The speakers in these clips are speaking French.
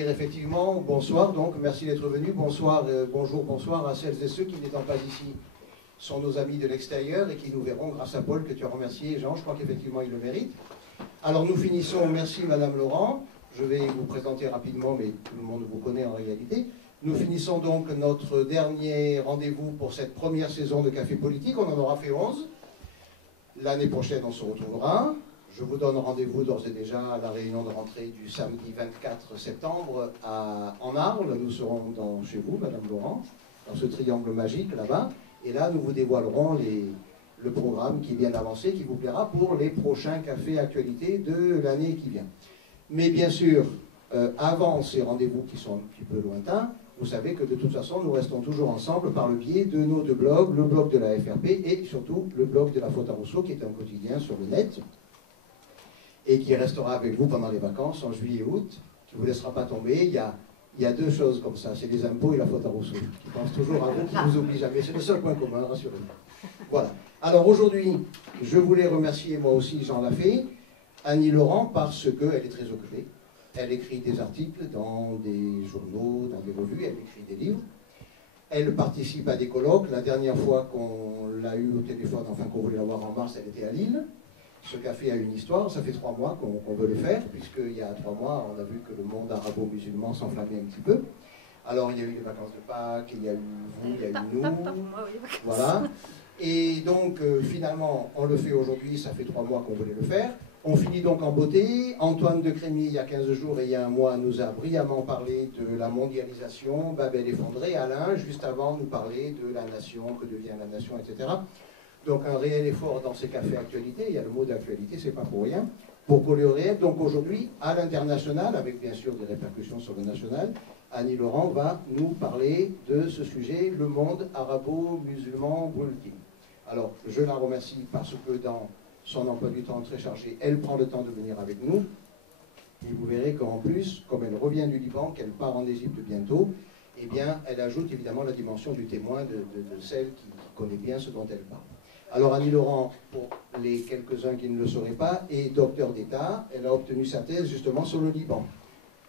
Effectivement, bonsoir, donc merci d'être venu. Bonsoir, bonjour, bonsoir à celles et ceux qui, n'étant pas ici, sont nos amis de l'extérieur et qui nous verront grâce à Paul, que tu as remercié, Jean, je crois qu'effectivement il le mérite. Alors nous finissons, merci Madame Laurent, je vais vous présenter rapidement, mais tout le monde vous connaît en réalité. Nous finissons donc notre dernier rendez-vous pour cette première saison de Café Politique, on en aura fait 11. L'année prochaine, on se retrouvera. Je vous donne rendez-vous d'ores et déjà à la réunion de rentrée du samedi 24 septembre en Arles. Nous serons chez vous, Madame Laurent, dans ce triangle magique là-bas. Et là, nous vous dévoilerons le programme qui est bien avancé, qui vous plaira pour les prochains cafés actualités de l'année qui vient. Mais bien sûr, avant ces rendez-vous qui sont un petit peu lointains, vous savez que de toute façon, nous restons toujours ensemble par le biais de nos deux blogs, le blog de la FRP et surtout le blog de la Faute à Rousseau, qui est un quotidien sur le net, et qui restera avec vous pendant les vacances, en juillet et août, qui ne vous laissera pas tomber. Il y a deux choses comme ça, c'est les impôts et la faute à Rousseau, qui pensent toujours à vous, qui ne vous oublient jamais. C'est le seul point commun, rassurez-vous. Voilà. Alors aujourd'hui, je voulais remercier moi aussi Jean Lafay, Annie Laurent, parce qu'elle est très occupée. Elle écrit des articles dans des journaux, dans des revues, elle écrit des livres. Elle participe à des colloques. La dernière fois qu'on l'a eue au téléphone, enfin qu'on voulait la voir en mars, elle était à Lille. Ce café a une histoire, ça fait 3 mois qu'on veut le faire, puisqu'il y a 3 mois, on a vu que le monde arabo-musulman s'enflammait un petit peu. Alors, il y a eu les vacances de Pâques, il y a eu vous, il y a eu nous, voilà. Et donc, finalement, on le fait aujourd'hui, ça fait 3 mois qu'on voulait le faire. On finit donc en beauté. Antoine de Crémy, il y a 15 jours et il y a un mois, nous a brillamment parlé de la mondialisation, Babel effondré. Alain, juste avant, nous parlait de la nation, que devient la nation, etc. Donc un réel effort dans ces cafés actualités, il y a le mot d'actualité, c'est pas pour rien, pour coller au réel. Donc aujourd'hui, à l'international, avec bien sûr des répercussions sur le national, Annie Laurent va nous parler de ce sujet, le monde arabo-musulman brûle-t-il. Alors, je la remercie parce que dans son emploi du temps très chargé, elle prend le temps de venir avec nous. Et vous verrez qu'en plus, comme elle revient du Liban, qu'elle part en Égypte bientôt, eh bien, elle ajoute évidemment la dimension du témoin de celle qui connaît bien ce dont elle parle. Alors Annie Laurent, pour les quelques-uns qui ne le sauraient pas, est docteur d'État. Elle a obtenu sa thèse justement sur le Liban.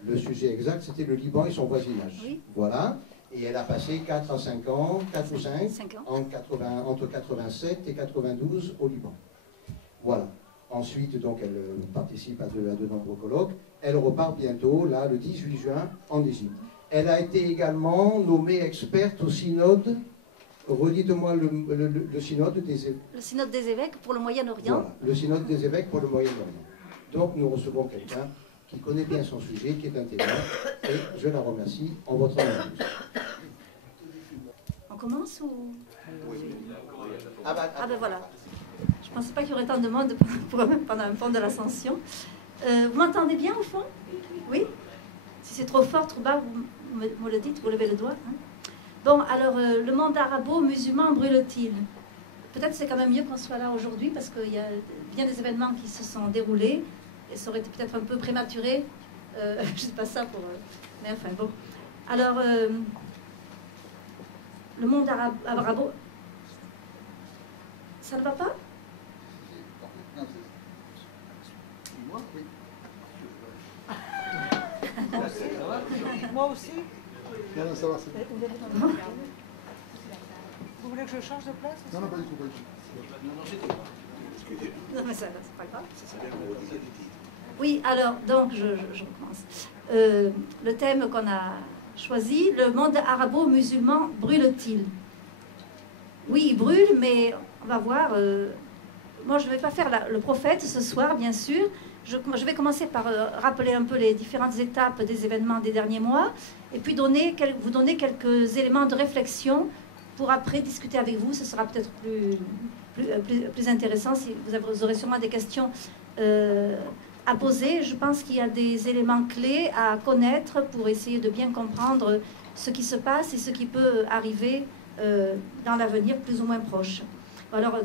Le sujet exact, c'était le Liban et son voisinage. Oui. Voilà. Et elle a passé 4 à 5 ans, 4 ou 5 entre 87 et 92 au Liban. Voilà. Ensuite, donc, elle participe à de nombreux colloques. Elle repart bientôt, là, le 18 juin, en Égypte. Elle a été également nommée experte au synode. Redites-moi le synode des évêques. Le synode des évêques pour le Moyen-Orient. Voilà, le synode des évêques pour le Moyen-Orient. Donc nous recevons quelqu'un qui connaît bien son sujet, qui est un témoin, et je la remercie en votre nom. On commence ou... Oui. Ah ben voilà. Je ne pensais pas qu'il y aurait tant de monde pendant un pont de l'Ascension. Vous m'entendez bien au fond? Oui? Si c'est trop fort, trop bas, vous me le dites, vous levez le doigt. Hein? Bon, alors, le monde arabo-musulman brûle-t-il? Peut-être c'est quand même mieux qu'on soit là aujourd'hui parce qu'il y a bien des événements qui se sont déroulés et ça aurait été peut-être un peu prématuré. Je ne sais pas ça pour... mais enfin, bon. Alors, le monde arabo... Ça ne va pas? Moi, oui. Moi aussi. Non, ça va, Vous voulez que je change de place? Non, pas du tout, pas du tout. Non, mais ça, c'est pas grave. Oui, alors, donc, je recommence. Le thème qu'on a choisi, le monde arabo-musulman brûle-t-il? Oui, il brûle, mais on va voir. Moi, je ne vais pas faire le prophète ce soir, bien sûr. Je vais commencer par rappeler un peu les différentes étapes des événements des derniers mois et puis vous donner quelques éléments de réflexion pour après discuter avec vous. Ce sera peut-être plus intéressant si vous aurez sûrement des questions à poser. Je pense qu'il y a des éléments clés à connaître pour essayer de bien comprendre ce qui se passe et ce qui peut arriver dans l'avenir plus ou moins proche. Alors,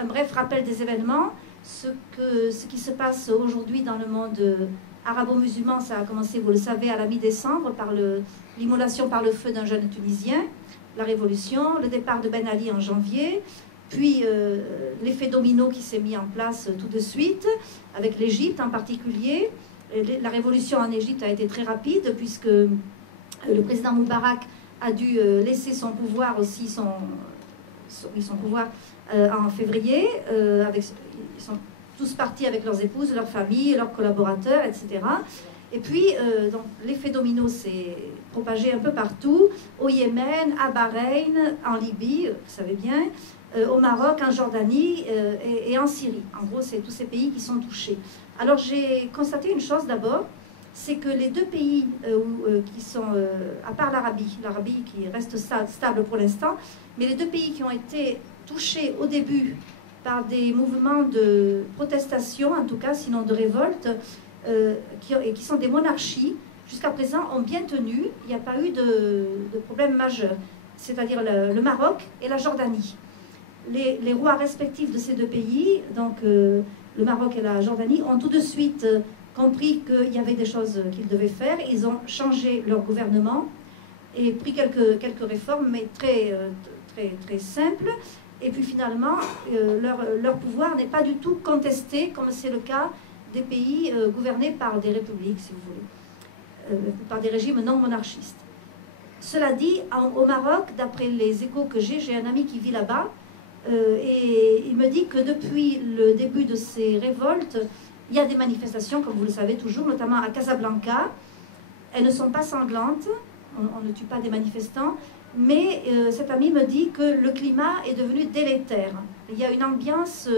un bref rappel des événements. Ce qui se passe aujourd'hui dans le monde arabo-musulman, ça a commencé, vous le savez, à la mi-décembre par l'immolation par le feu d'un jeune Tunisien, la révolution, le départ de Ben Ali en janvier, puis l'effet domino qui s'est mis en place tout de suite, avec l'Égypte en particulier, La révolution en Égypte a été très rapide, puisque le président Moubarak a dû laisser son pouvoir aussi, son pouvoir en février. Ils sont tous partis avec leurs épouses, leurs familles, leurs collaborateurs, etc. Et puis, donc, l'effet domino s'est propagé un peu partout, au Yémen, à Bahreïn, en Libye, vous savez bien, au Maroc, en Jordanie et en Syrie. En gros, c'est tous ces pays qui sont touchés. Alors, j'ai constaté une chose d'abord, c'est que les deux pays qui sont, à part l'Arabie qui reste stable pour l'instant, mais les deux pays qui ont été touchés au début par des mouvements de protestation, en tout cas, sinon de révolte, et qui sont des monarchies, jusqu'à présent ont bien tenu, il n'y a pas eu de problème majeur, c'est-à-dire le Maroc et la Jordanie. Les rois respectifs de ces deux pays, donc le Maroc et la Jordanie, ont tout de suite compris qu'il y avait des choses qu'ils devaient faire. Ils ont changé leur gouvernement et pris quelques réformes, mais très simples. Et puis finalement, leur pouvoir n'est pas du tout contesté, comme c'est le cas des pays gouvernés par des républiques, si vous voulez, par des régimes non monarchistes. Cela dit, au Maroc, d'après les échos que j'ai un ami qui vit là-bas, et il me dit que depuis le début de ces révoltes, il y a des manifestations, comme vous le savez toujours, notamment à Casablanca. Elles ne sont pas sanglantes, on ne tue pas des manifestants, mais cet ami me dit que le climat est devenu délétère. Il y a une ambiance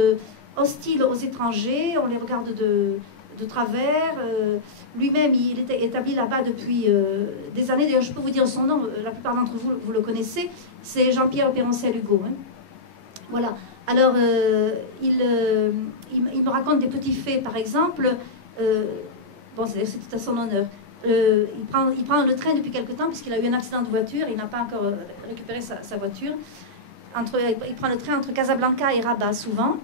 hostile aux étrangers, on les regarde de travers. Lui-même, il était établi là-bas depuis des années. D'ailleurs, je peux vous dire son nom, la plupart d'entre vous, vous le connaissez, c'est Jean-Pierre Péroncel-Hugo. Hein. Voilà. Alors, il me raconte des petits faits, par exemple. Bon, c'est tout à son honneur. Il prend le train depuis quelque temps, puisqu'il a eu un accident de voiture. Il n'a pas encore récupéré sa voiture. Il prend le train entre Casablanca et Rabat, souvent.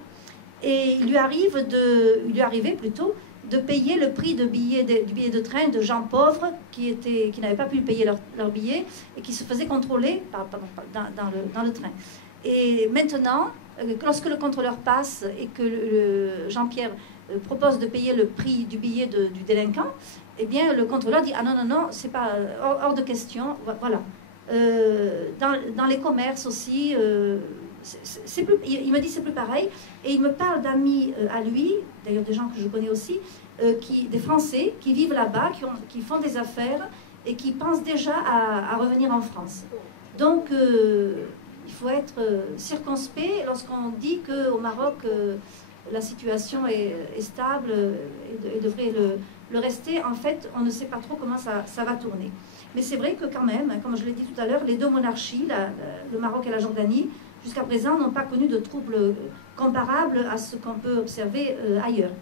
Et il lui arrivait plutôt de payer le prix du billet de train de gens pauvres qui n'avaient pas pu payer leur billet et qui se faisaient contrôler dans le train. Et maintenant, lorsque le contrôleur passe et que Jean-Pierre propose de payer le prix du billet du délinquant, eh bien, le contrôleur dit « Ah non, non, non, c'est pas hors de question. » Voilà. Dans les commerces aussi, il me dit c'est plus pareil. Et il me parle d'amis à lui, d'ailleurs des gens que je connais aussi, des Français qui vivent là-bas, qui font des affaires et qui pensent déjà à revenir en France. Donc, il faut être circonspect lorsqu'on dit qu'au Maroc, la situation est stable et devrait le rester. En fait, on ne sait pas trop comment ça va tourner. Mais c'est vrai que quand même, comme je l'ai dit tout à l'heure, les deux monarchies, le Maroc et la Jordanie, jusqu'à présent, n'ont pas connu de troubles comparables à ce qu'on peut observer ailleurs.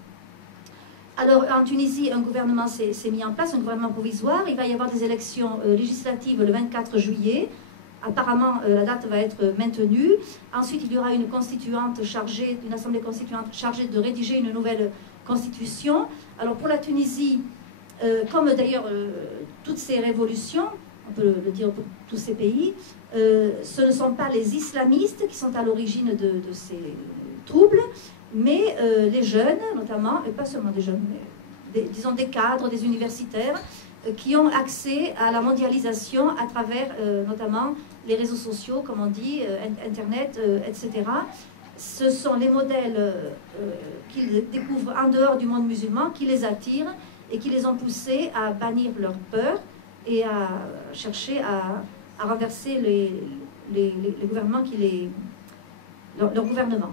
Alors, en Tunisie, un gouvernement s'est mis en place, un gouvernement provisoire. Il va y avoir des élections législatives le 24 juillet. Apparemment, la date va être maintenue. Ensuite, il y aura une assemblée constituante chargée de rédiger une nouvelle constitution. Alors, pour la Tunisie, comme d'ailleurs toutes ces révolutions, on peut le dire pour tous ces pays, ce ne sont pas les islamistes qui sont à l'origine de ces troubles, mais les jeunes, notamment, et pas seulement des jeunes, mais disons des cadres, des universitaires, qui ont accès à la mondialisation à travers notamment les réseaux sociaux, comme on dit, Internet, etc. Ce sont les modèles qu'ils découvrent en dehors du monde musulman qui les attirent et qui les ont poussés à bannir leur peur et à chercher à renverser les gouvernements leur gouvernement.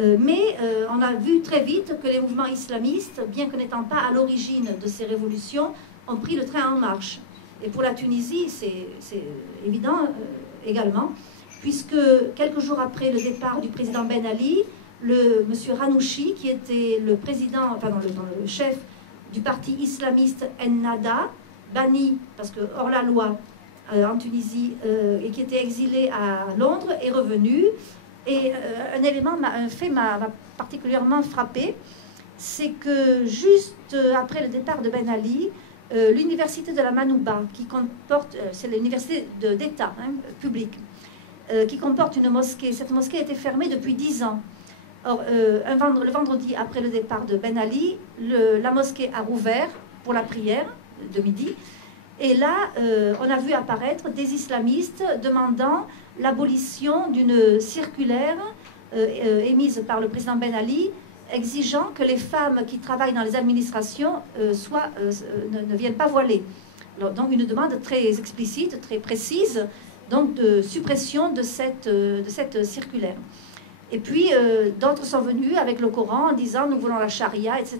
Mais on a vu très vite que les mouvements islamistes, bien que n'étant pas à l'origine de ces révolutions, ont pris le train en marche. Et pour la Tunisie, c'est évident également, puisque quelques jours après le départ du président Ben Ali, monsieur Ranouchi, qui était le chef du parti islamiste Ennahda, banni, parce que hors la loi en Tunisie, et qui était exilé à Londres, est revenu. Et un fait m'a particulièrement frappé, c'est que juste après le départ de Ben Ali, l'université de la Manouba, qui comporte, c'est l'université d'État publique, qui comporte une mosquée. Cette mosquée a été fermée depuis 10 ans. Or, le vendredi après le départ de Ben Ali, la mosquée a rouvert pour la prière de midi. Et là, on a vu apparaître des islamistes demandant l'abolition d'une circulaire émise par le président Ben Ali, exigeant que les femmes qui travaillent dans les administrations ne viennent pas voilées. Alors, donc une demande très explicite, très précise, donc de suppression de cette circulaire. Et puis d'autres sont venus avec le Coran en disant nous voulons la charia, etc.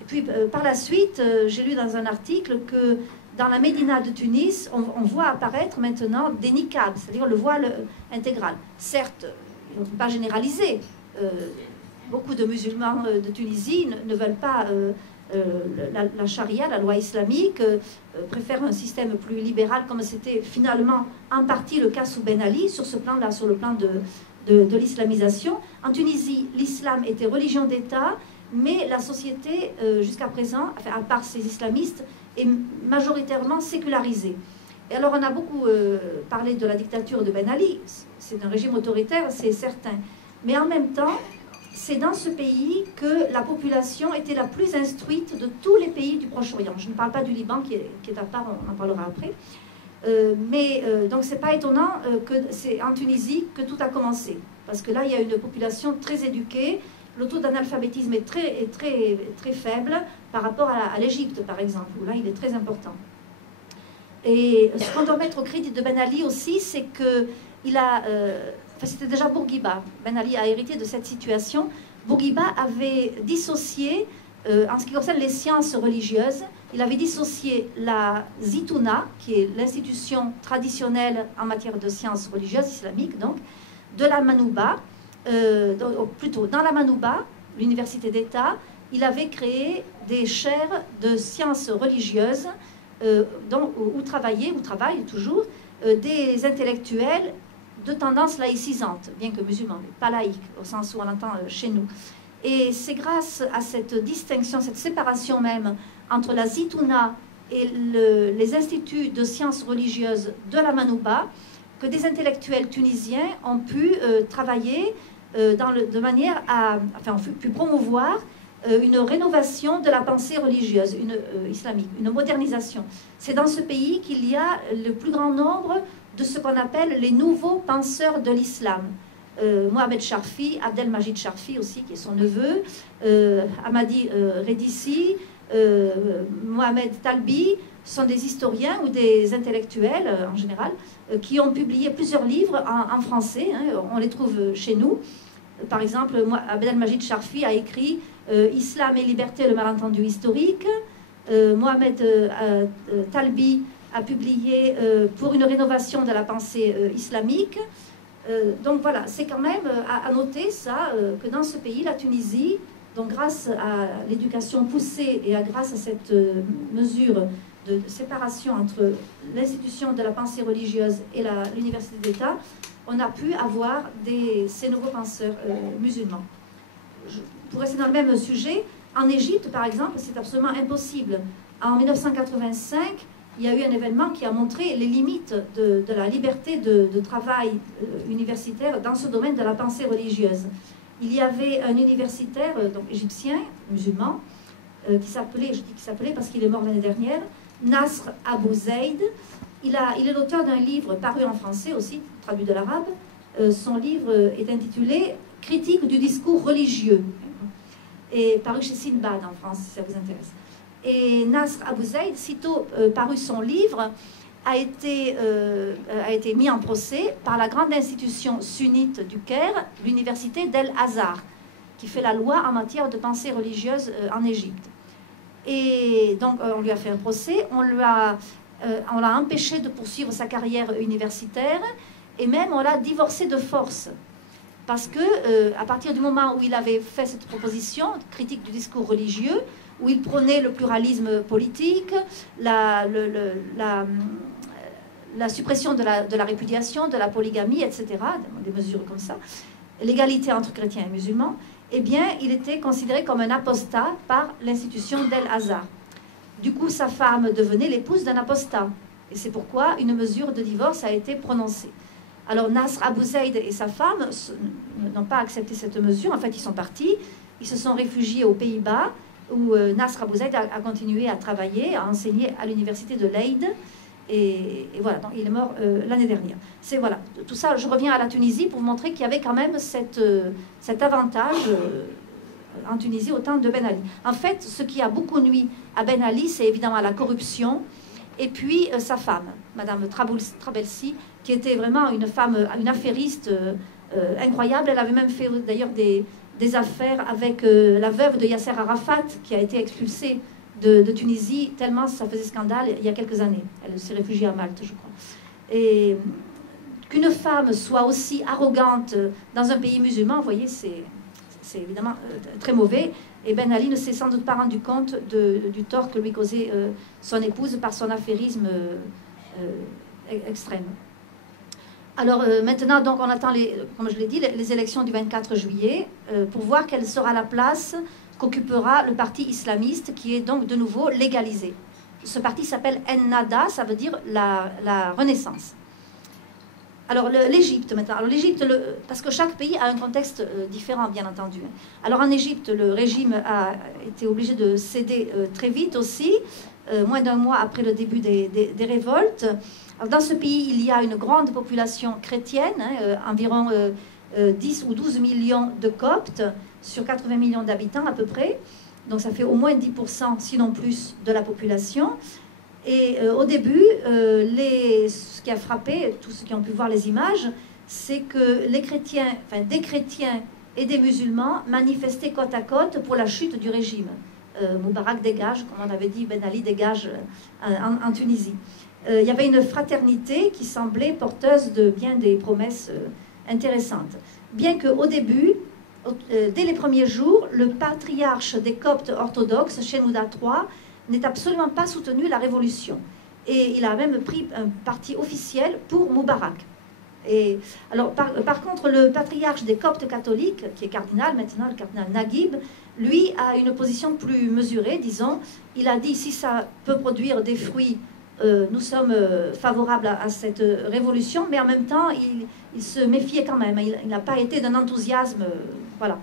Et puis par la suite, j'ai lu dans un article que dans la Médina de Tunis, on voit apparaître maintenant des niqabs, c'est-à-dire le voile intégral. Certes, on ne peut pas généraliser. Beaucoup de musulmans de Tunisie ne veulent pas la charia, la loi islamique, préfèrent un système plus libéral, comme c'était finalement en partie le cas sous Ben Ali, sur ce plan-là, sur le plan de l'islamisation. En Tunisie, l'islam était religion d'État, mais la société, jusqu'à présent, enfin, à part ces islamistes, est majoritairement sécularisée. Et alors, on a beaucoup parlé de la dictature de Ben Ali. C'est un régime autoritaire, c'est certain. Mais en même temps, c'est dans ce pays que la population était la plus instruite de tous les pays du Proche-Orient. Je ne parle pas du Liban, qui est à part, on en parlera après. Donc, c'est pas étonnant que c'est en Tunisie que tout a commencé. Parce que là, il y a une population très éduquée. Le taux d'analphabétisme est très faible par rapport à l'Égypte, par exemple, où là, il est très important. Et ce qu'on doit mettre au crédit de Ben Ali aussi, c'est que c'était déjà Bourguiba. Ben Ali a hérité de cette situation. Bourguiba avait dissocié, en ce qui concerne les sciences religieuses, il avait dissocié la Zitouna, qui est l'institution traditionnelle en matière de sciences religieuses islamiques, donc, de la Manouba. Plutôt, dans la Manouba, l'université d'État, il avait créé des chaires de sciences religieuses où travaillent toujours des intellectuels de tendance laïcisante, bien que musulmans, mais pas laïque, au sens où on l'entend chez nous. Et c'est grâce à cette distinction, cette séparation même entre la Zitouna et les instituts de sciences religieuses de la Manouba que des intellectuels tunisiens ont pu travailler de manière à, ont pu promouvoir une rénovation de la pensée religieuse islamique, une modernisation. C'est dans ce pays qu'il y a le plus grand nombre de ce qu'on appelle les nouveaux penseurs de l'islam. Mohamed Charfi, Abdelmajid Charfi aussi, qui est son neveu, Hamadi Redissi, Mohamed Talbi, sont des historiens ou des intellectuels en général, qui ont publié plusieurs livres en français, on les trouve chez nous. Par exemple, Abdelmajid Charfi a écrit Islam et liberté, le malentendu historique. Mohamed Talbi a publié pour une rénovation de la pensée islamique. Donc voilà, c'est quand même à noter ça, que dans ce pays, la Tunisie, donc grâce à l'éducation poussée et grâce à cette mesure de séparation entre l'institution de la pensée religieuse et l'université d'État, on a pu avoir ces nouveaux penseurs musulmans. Pour rester dans le même sujet, en Égypte, par exemple, c'est absolument impossible. En 1985, il y a eu un événement qui a montré les limites de la liberté de travail universitaire dans ce domaine de la pensée religieuse. Il y avait un universitaire donc égyptien, musulman, qui s'appelait, je dis qu'il s'appelait parce qu'il est mort l'année dernière, Nasr Abou Zaid. Il est l'auteur d'un livre paru en français aussi, traduit de l'arabe. Son livre est intitulé « Critique du discours religieux » et paru chez Sinbad en France, si ça vous intéresse. Et Nasr Abou Zaid, sitôt paru son livre, a été mis en procès par la grande institution sunnite du Caire, l'université d'El Azhar, qui fait la loi en matière de pensée religieuse en Égypte. Et donc, on lui a fait un procès, on l'a empêché de poursuivre sa carrière universitaire, et même on l'a divorcé de force. Parce que, à partir du moment où il avait fait cette proposition, critique du discours religieux, où il prônait le pluralisme politique, la suppression de la répudiation, de la polygamie, etc., des mesures comme ça, l'égalité entre chrétiens et musulmans, eh bien, il était considéré comme un apostat par l'institution d'El Azhar. Du coup, sa femme devenait l'épouse d'un apostat. Et c'est pourquoi une mesure de divorce a été prononcée. Alors, Nasr Abou Zaid et sa femme n'ont pas accepté cette mesure. En fait, ils sont partis. Ils se sont réfugiés aux Pays-Bas. où Nasr Abou Zaid a continué à travailler, à enseigner à l'université de Leyde. Et voilà, donc il est mort l'année dernière. C'est voilà, tout ça, je reviens à la Tunisie pour vous montrer qu'il y avait quand même cet avantage en Tunisie au temps de Ben Ali. En fait, ce qui a beaucoup nui à Ben Ali, c'est évidemment la corruption, et puis sa femme, Madame Trabelsi, qui était vraiment une femme, une affairiste incroyable. Elle avait même fait d'ailleurs des affaires avec la veuve de Yasser Arafat, qui a été expulsée de Tunisie, tellement ça faisait scandale il y a quelques années. Elle s'est réfugiée à Malte, je crois. Et qu'une femme soit aussi arrogante dans un pays musulman, vous voyez, c'est évidemment très mauvais. Et Ben Ali ne s'est sans doute pas rendu compte du tort que lui causait son épouse par son affairisme extrême. Alors maintenant, donc, on attend, comme je l'ai dit, les élections du 24 juillet pour voir quelle sera la place qu'occupera le parti islamiste, qui est donc de nouveau légalisé. Ce parti s'appelle Ennahda, ça veut dire la Renaissance. Alors l'Égypte maintenant. Alors l'Égypte, parce que chaque pays a un contexte différent, bien entendu. Alors en Égypte, le régime a été obligé de céder très vite aussi, moins d'un mois après le début des révoltes. Alors, dans ce pays, il y a une grande population chrétienne, environ 10 ou 12 millions de Coptes sur 80 millions d'habitants à peu près. Donc ça fait au moins 10%, sinon plus, de la population. Et au début, ce qui a frappé, tous ceux qui ont pu voir les images, c'est que les chrétiens, enfin des chrétiens et des musulmans manifestaient côte à côte pour la chute du régime. Moubarak dégage, comme on avait dit, Ben Ali dégage en Tunisie. Il y avait une fraternité qui semblait porteuse de bien des promesses intéressantes. Bien qu'au début, dès les premiers jours, le patriarche des Coptes orthodoxes, Shenouda III, n'ait absolument pas soutenu la révolution. Et il a même pris un parti officiel pour Moubarak. Et, alors, par contre, le patriarche des Coptes catholiques, qui est cardinal maintenant, le cardinal Naguib, lui a une position plus mesurée, disons. Il a dit, si ça peut produire des fruits, nous sommes favorables à cette révolution, mais en même temps, il se méfiait quand même. Il n'a pas été d'un enthousiasme, voilà.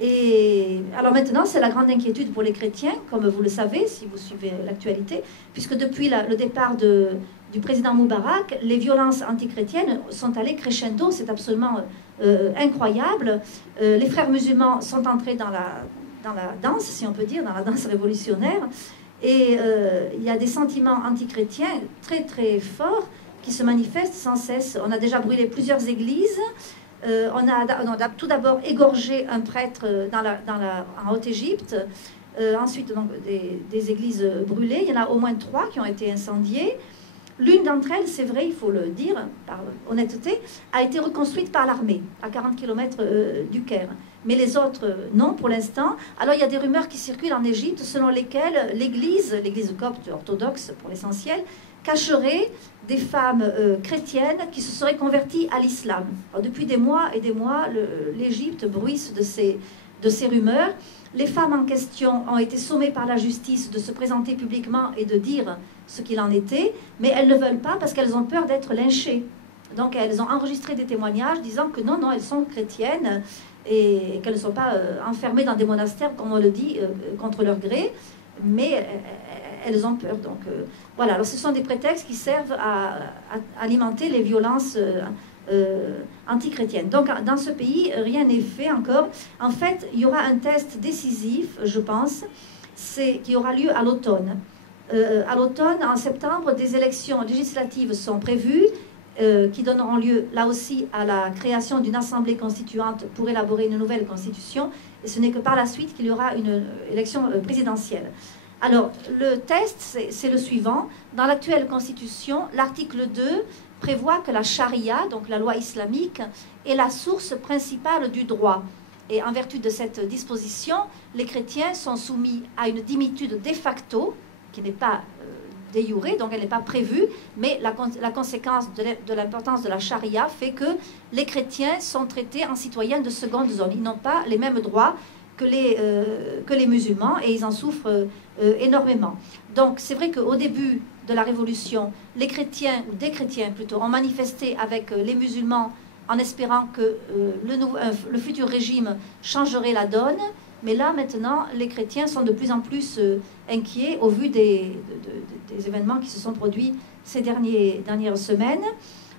Et alors maintenant, c'est la grande inquiétude pour les chrétiens, comme vous le savez, si vous suivez l'actualité, puisque depuis le départ du président Moubarak, les violences antichrétiennes sont allées crescendo, c'est absolument incroyable. Les frères musulmans sont entrés dans la danse, si on peut dire, dans la danse révolutionnaire, et il y a des sentiments antichrétiens très très forts qui se manifestent sans cesse. On a déjà brûlé plusieurs églises. On a tout d'abord égorgé un prêtre en Haute-Égypte, ensuite donc, des églises brûlées. Il y en a au moins 3 qui ont été incendiées. L'une d'entre elles, c'est vrai, il faut le dire par honnêteté, a été reconstruite par l'armée à 40 km du Caire. Mais les autres, non pour l'instant. Alors il y a des rumeurs qui circulent en Égypte selon lesquelles l'église copte orthodoxe pour l'essentiel, cacherait des femmes chrétiennes qui se seraient converties à l'islam. Depuis des mois et des mois, l'Égypte bruisse de ces rumeurs. Les femmes en question ont été sommées par la justice de se présenter publiquement et de dire ce qu'il en était, mais elles ne veulent pas parce qu'elles ont peur d'être lynchées. Donc elles ont enregistré des témoignages disant que non, elles sont chrétiennes et qu'elles ne sont pas enfermées dans des monastères, comme on le dit, contre leur gré, mais elles ont peur. Donc voilà, alors ce sont des prétextes qui servent à alimenter les violences antichrétiennes. Donc dans ce pays, rien n'est fait encore. En fait, il y aura un test décisif, je pense, qui aura lieu à l'automne. À l'automne, en septembre, des élections législatives sont prévues qui donneront lieu, là aussi, à la création d'une assemblée constituante pour élaborer une nouvelle constitution. Et ce n'est que par la suite qu'il y aura une élection présidentielle. Alors, le test, c'est le suivant. Dans l'actuelle constitution, l'article 2 prévoit que la charia, donc la loi islamique, est la source principale du droit. Et en vertu de cette disposition, les chrétiens sont soumis à une dimitude de facto, qui n'est pas de jure, donc elle n'est pas prévue, mais la conséquence de l'importance de la charia fait que les chrétiens sont traités en citoyens de seconde zone. Ils n'ont pas les mêmes droits que les musulmans et ils en souffrent énormément. Donc c'est vrai qu'au début de la Révolution, les chrétiens, ou des chrétiens plutôt, ont manifesté avec les musulmans en espérant que le futur régime changerait la donne, Mais là, maintenant, les chrétiens sont de plus en plus inquiets au vu des événements qui se sont produits ces dernières semaines.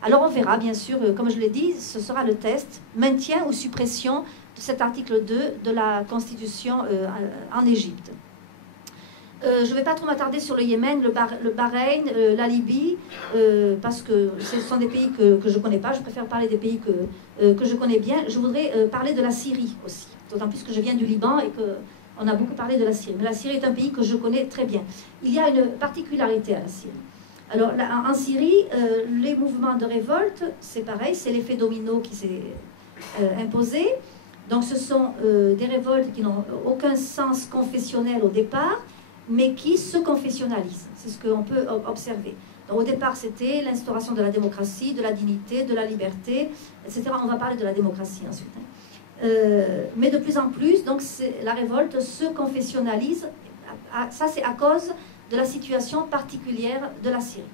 Alors on verra, bien sûr, comme je l'ai dit, ce sera le test, maintien ou suppression de cet article 2 de la Constitution en Égypte. Je ne vais pas trop m'attarder sur le Yémen, le Bahreïn, la Libye, parce que ce sont des pays que je ne connais pas. Je préfère parler des pays que je connais bien. Je voudrais parler de la Syrie aussi, d'autant plus que je viens du Liban et qu'on a beaucoup parlé de la Syrie. Mais la Syrie est un pays que je connais très bien. Il y a une particularité à la Syrie. Alors, en Syrie, les mouvements de révolte, c'est pareil, c'est l'effet domino qui s'est imposé. Donc, ce sont des révoltes qui n'ont aucun sens confessionnel au départ, mais qui se confessionnalisent. C'est ce qu'on peut observer. Donc, au départ, c'était l'instauration de la démocratie, de la dignité, de la liberté, etc. On va parler de la démocratie ensuite. Mais de plus en plus, donc, la révolte se confessionnalise. Ça, c'est à cause de la situation particulière de la Syrie.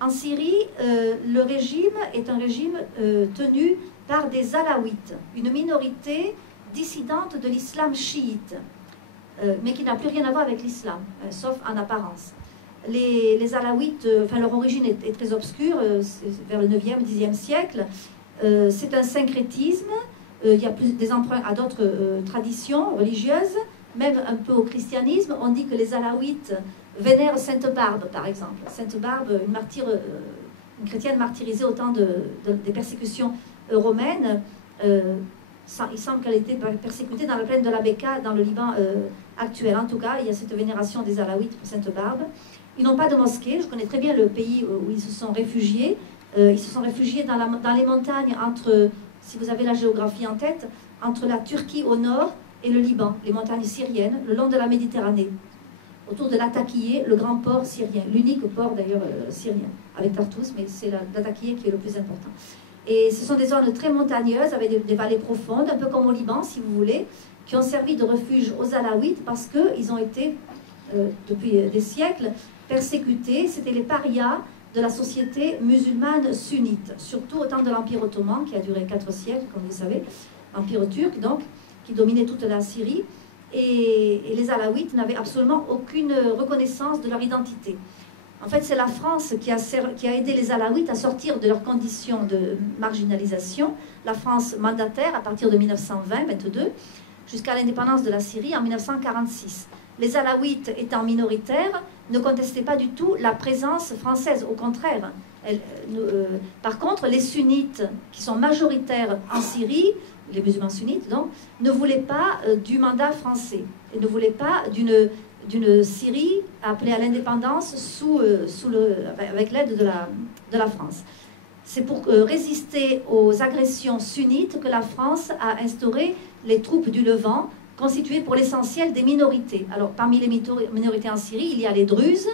En Syrie, le régime est un régime tenu par des alaouites, une minorité dissidente de l'islam chiite, mais qui n'a plus rien à voir avec l'islam, sauf en apparence. Les alaouites, enfin leur origine est très obscure, vers le 9e, 10e siècle. C'est un syncrétisme, il y a des emprunts à d'autres traditions religieuses, même un peu au christianisme. On dit que les alaouites vénèrent Sainte Barbe, par exemple. Sainte Barbe, une chrétienne martyrisée au temps des persécutions romaines. Il semble qu'elle ait été persécutée dans la plaine de la Beka, dans le Liban actuel. En tout cas, il y a cette vénération des alaouites pour Sainte Barbe. Ils n'ont pas de mosquée. Je connais très bien le pays où ils se sont réfugiés. Ils se sont réfugiés dans les montagnes entre, si vous avez la géographie en tête, entre la Turquie au nord et le Liban, les montagnes syriennes, le long de la Méditerranée, autour de Latakié, le grand port syrien, l'unique port d'ailleurs syrien, avec Tartous, mais c'est Latakié qui est le plus important. Et ce sont des zones très montagneuses, avec des vallées profondes, un peu comme au Liban, si vous voulez, qui ont servi de refuge aux Alaouites parce qu'ils ont été, depuis des siècles, persécutés. C'était les parias de la société musulmane sunnite, surtout au temps de l'Empire ottoman, qui a duré 4 siècles, comme vous savez, l'Empire turc, donc, qui dominait toute la Syrie. Et les Alaouites n'avaient absolument aucune reconnaissance de leur identité. En fait, c'est la France qui a aidé les Alaouites à sortir de leurs conditions de marginalisation. La France mandataire à partir de 1920-22, jusqu'à l'indépendance de la Syrie en 1946. Les Alaouites, étant minoritaires, ne contestaient pas du tout la présence française, au contraire. Par contre, les sunnites, qui sont majoritaires en Syrie, les musulmans sunnites, donc, ne voulaient pas du mandat français, et ne voulaient pas d'une Syrie appelée à l'indépendance avec l'aide de la France. C'est pour résister aux agressions sunnites que la France a instauré les troupes du Levant, constituées pour l'essentiel des minorités. Alors, parmi les minorités en Syrie, il y a les Druzes,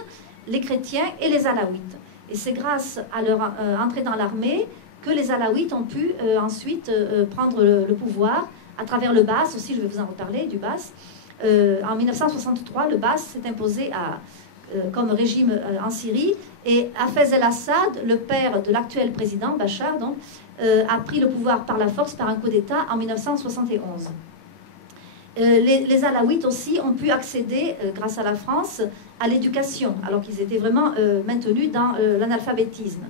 les chrétiens et les Alaouites. Et c'est grâce à leur entrée dans l'armée que les Alaouites ont pu ensuite prendre le pouvoir à travers le Baas, aussi je vais vous en reparler, du Baas. En 1963, le Baas s'est imposé comme régime en Syrie, et Hafez el-Assad, le père de l'actuel président, Bachar, donc, a pris le pouvoir par la force, par un coup d'État en 1971. Les Alaouites aussi ont pu accéder, grâce à la France, à l'éducation, alors qu'ils étaient vraiment maintenus dans l'analphabétisme.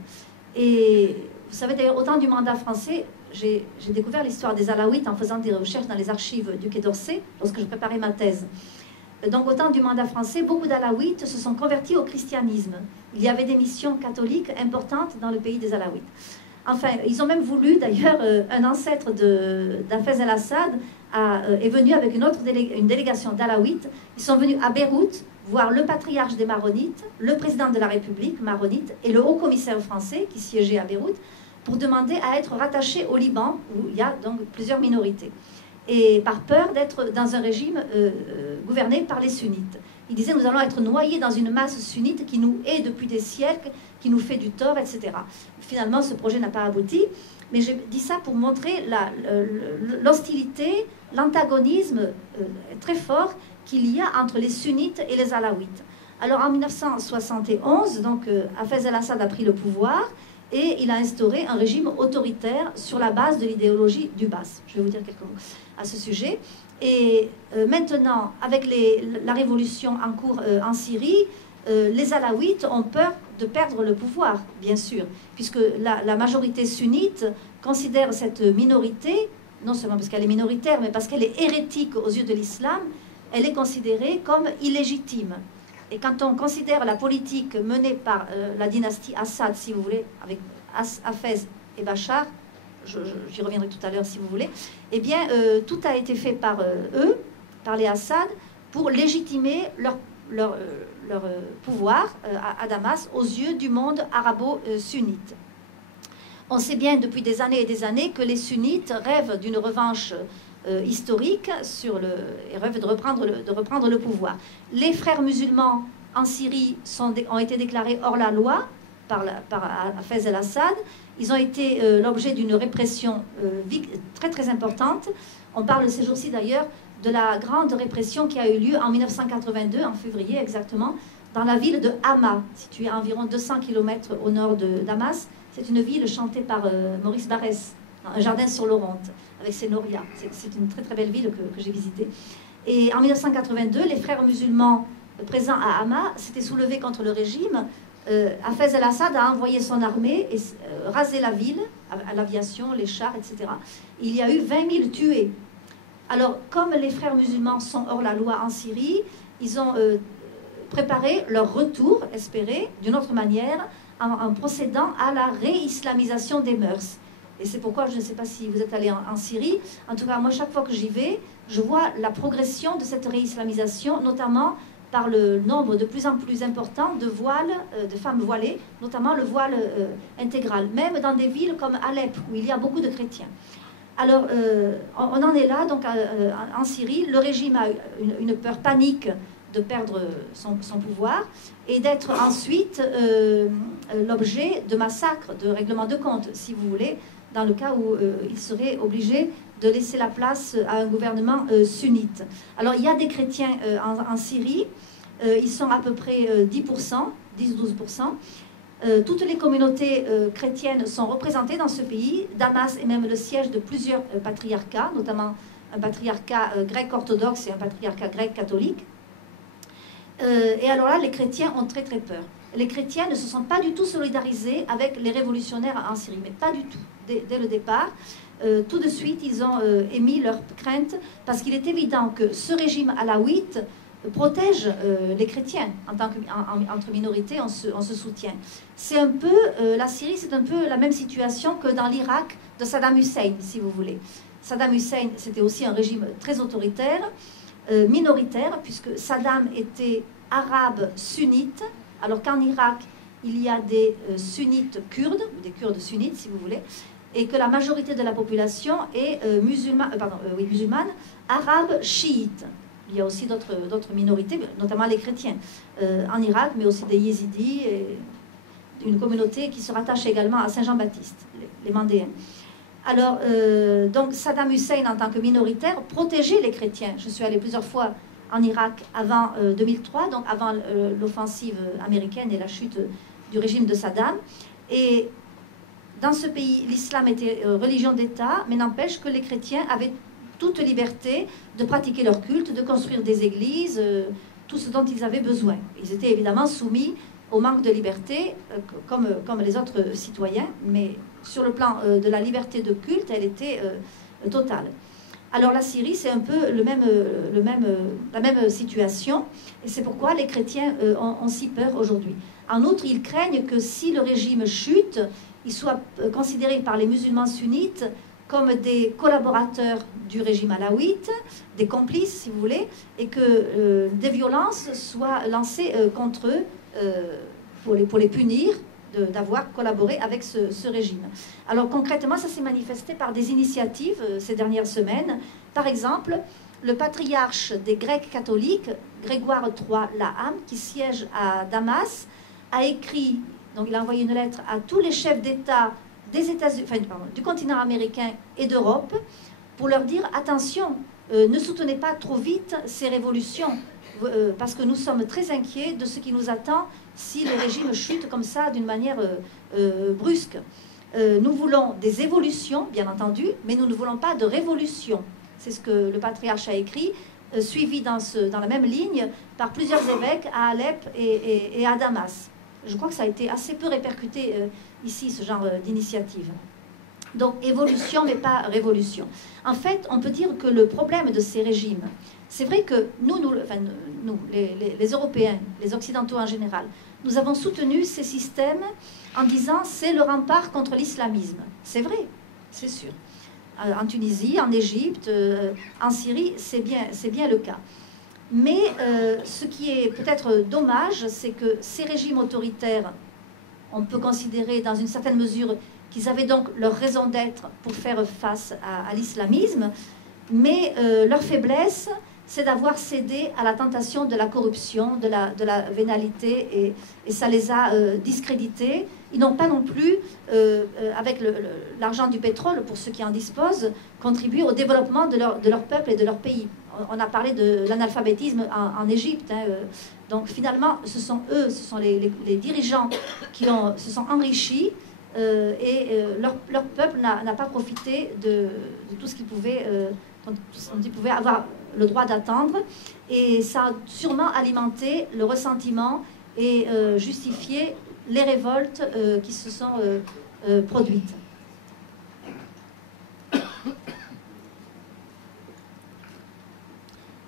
Et vous savez d'ailleurs, au temps du mandat français, j'ai découvert l'histoire des Alaouites en faisant des recherches dans les archives du Quai d'Orsay, lorsque je préparais ma thèse. Donc au temps du mandat français, beaucoup d'Alaouites se sont convertis au christianisme. Il y avait des missions catholiques importantes dans le pays des Alaouites. Enfin, ils ont même voulu, d'ailleurs, un ancêtre d'Hafez el-Assad est venu avec une délégation d'Alaouites. Ils sont venus à Beyrouth voir le patriarche des Maronites, le président de la République maronite et le haut-commissaire français qui siégeait à Beyrouth pour demander à être rattachés au Liban, où il y a donc plusieurs minorités, et par peur d'être dans un régime gouverné par les sunnites. Il disait, nous allons être noyés dans une masse sunnite qui nous hait depuis des siècles, qui nous fait du tort, etc. Finalement, ce projet n'a pas abouti, mais j'ai dit ça pour montrer l'hostilité, l'antagonisme très fort qu'il y a entre les sunnites et les alaouites. Alors en 1971, donc Hafez el-Assad a pris le pouvoir, et il a instauré un régime autoritaire sur la base de l'idéologie du Baas. Je vais vous dire quelques mots à ce sujet. Et maintenant, avec la révolution en cours en Syrie, les Alaouites ont peur de perdre le pouvoir, bien sûr, puisque la majorité sunnite considère cette minorité, non seulement parce qu'elle est minoritaire, mais parce qu'elle est hérétique aux yeux de l'islam, elle est considérée comme illégitime. Et quand on considère la politique menée par la dynastie Assad, si vous voulez, avec Hafez et Bachar, j'y reviendrai tout à l'heure si vous voulez, eh bien, tout a été fait par eux, par les Assad, pour légitimer leur pouvoir à Damas aux yeux du monde arabo-sunnite. On sait bien depuis des années et des années que les sunnites rêvent d'une revanche historique et rêvent de reprendre le pouvoir. Les frères musulmans en Syrie ont été déclarés hors la loi par Hafez el-Assad. Ils ont été l'objet d'une répression très très importante. On parle ces jours-ci d'ailleurs de la grande répression qui a eu lieu en 1982, en février exactement, dans la ville de Hama, située à environ 200 km au nord de Damas. C'est une ville chantée par Maurice Barrès, un jardin sur l'Oronte, avec ses norias. C'est une très très belle ville que j'ai visitée. Et en 1982, les frères musulmans présents à Hama s'étaient soulevés contre le régime. Hafez el-Assad a envoyé son armée et rasé la ville, à l'aviation, les chars, etc. Il y a eu 20 000 tués. Alors, comme les frères musulmans sont hors la loi en Syrie, ils ont préparé leur retour, espéré, d'une autre manière, en procédant à la réislamisation des mœurs. Et c'est pourquoi, je ne sais pas si vous êtes allé en Syrie, en tout cas, moi, chaque fois que j'y vais, je vois la progression de cette réislamisation, notamment par le nombre de plus en plus important de voiles, de femmes voilées, notamment le voile intégral, même dans des villes comme Alep, où il y a beaucoup de chrétiens. Alors, on en est là, donc en Syrie, le régime a une peur panique de perdre son pouvoir et d'être ensuite l'objet de massacres, de règlements de compte, si vous voulez, dans le cas où il serait obligé de laisser la place à un gouvernement sunnite. Alors, il y a des chrétiens en Syrie, ils sont à peu près 10%, 10-12%. Toutes les communautés chrétiennes sont représentées dans ce pays. Damas est même le siège de plusieurs patriarcats, notamment un patriarcat grec orthodoxe et un patriarcat grec catholique. Et alors là, les chrétiens ont très très peur. Les chrétiens ne se sont pas du tout solidarisés avec les révolutionnaires en Syrie, mais pas du tout. Dès le départ, tout de suite, ils ont émis leurs craintes, parce qu'il est évident que ce régime alaouite protège les chrétiens. Entre minorités, on se soutient. C'est un peu, la Syrie, c'est un peu la même situation que dans l'Irak de Saddam Hussein, si vous voulez. Saddam Hussein, c'était aussi un régime très autoritaire, minoritaire, puisque Saddam était arabe sunnite, alors qu'en Irak, il y a des sunnites kurdes, ou des kurdes sunnites, si vous voulez, et que la majorité de la population est musulmane, arabe chiite. Il y a aussi d'autres minorités, notamment les chrétiens en Irak, mais aussi des yézidis, et une communauté qui se rattache également à Saint-Jean-Baptiste, les Mandéens. Alors, donc Saddam Hussein, en tant que minoritaire, protégeait les chrétiens. Je suis allée plusieurs fois en Irak avant 2003, donc avant l'offensive américaine et la chute du régime de Saddam. Et dans ce pays, l'islam était religion d'État, mais n'empêche que les chrétiens avaient toute liberté de pratiquer leur culte, de construire des églises, tout ce dont ils avaient besoin. Ils étaient évidemment soumis au manque de liberté, comme les autres citoyens, mais sur le plan de la liberté de culte, elle était totale. Alors la Syrie, c'est un peu la même situation, et c'est pourquoi les chrétiens ont si peur aujourd'hui. En outre, ils craignent que si le régime chute, il soit considéré par les musulmans sunnites comme des collaborateurs du régime alaouite, des complices, si vous voulez, et que des violences soient lancées contre eux pour les punir d'avoir collaboré avec ce régime. Alors concrètement, ça s'est manifesté par des initiatives ces dernières semaines. Par exemple, le patriarche des Grecs catholiques, Grégoire III Laham, qui siège à Damas, a écrit, donc il a envoyé une lettre à tous les chefs d'État du continent américain et d'Europe, pour leur dire, attention, ne soutenez pas trop vite ces révolutions. parce que nous sommes très inquiets de ce qui nous attend si le régime chute comme ça d'une manière brusque. Nous voulons des évolutions, bien entendu, mais nous ne voulons pas de révolution. C'est ce que le patriarche a écrit, suivi dans la même ligne par plusieurs évêques à Alep et à Damas. Je crois que ça a été assez peu répercuté ici, ce genre d'initiative. Donc évolution, mais pas révolution. En fait, on peut dire que le problème de ces régimes, c'est vrai que nous les Européens, les Occidentaux en général, nous avons soutenu ces systèmes en disant c'est le rempart contre l'islamisme. C'est vrai, c'est sûr. En Tunisie, en Égypte, en Syrie, c'est bien le cas. Mais ce qui est peut-être dommage, c'est que ces régimes autoritaires, on peut considérer dans une certaine mesure qu'ils avaient donc leur raison d'être pour faire face à l'islamisme, mais leur faiblesse, c'est d'avoir cédé à la tentation de la corruption, de la vénalité, et ça les a discrédités. Ils n'ont pas non plus, avec l'argent du pétrole, pour ceux qui en disposent, contribué au développement de leur peuple et de leur pays. On a parlé de l'analphabétisme en Égypte. Donc finalement, ce sont eux, ce sont les dirigeants qui se sont enrichis et leur peuple n'a pas profité de tout ce qu'il pouvait, dont il pouvait avoir le droit d'attendre. Et ça a sûrement alimenté le ressentiment et justifié les révoltes qui se sont produites.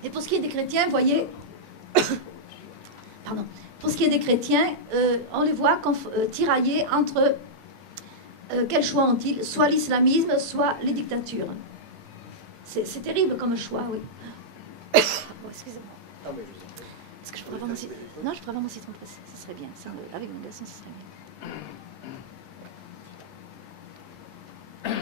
Et pour ce qui est des chrétiens, vous voyez, pardon, pour ce qui est des chrétiens, on les voit tiraillés entre quel choix ont-ils? Soit l'islamisme, soit les dictatures. C'est terrible comme choix, oui. Bon, excusez-moi. Est-ce que je pourrais avoir mon citron? Non, je pourrais avoir mon citron pressé, ça serait bien. Avec mon glaçon, ça serait bien.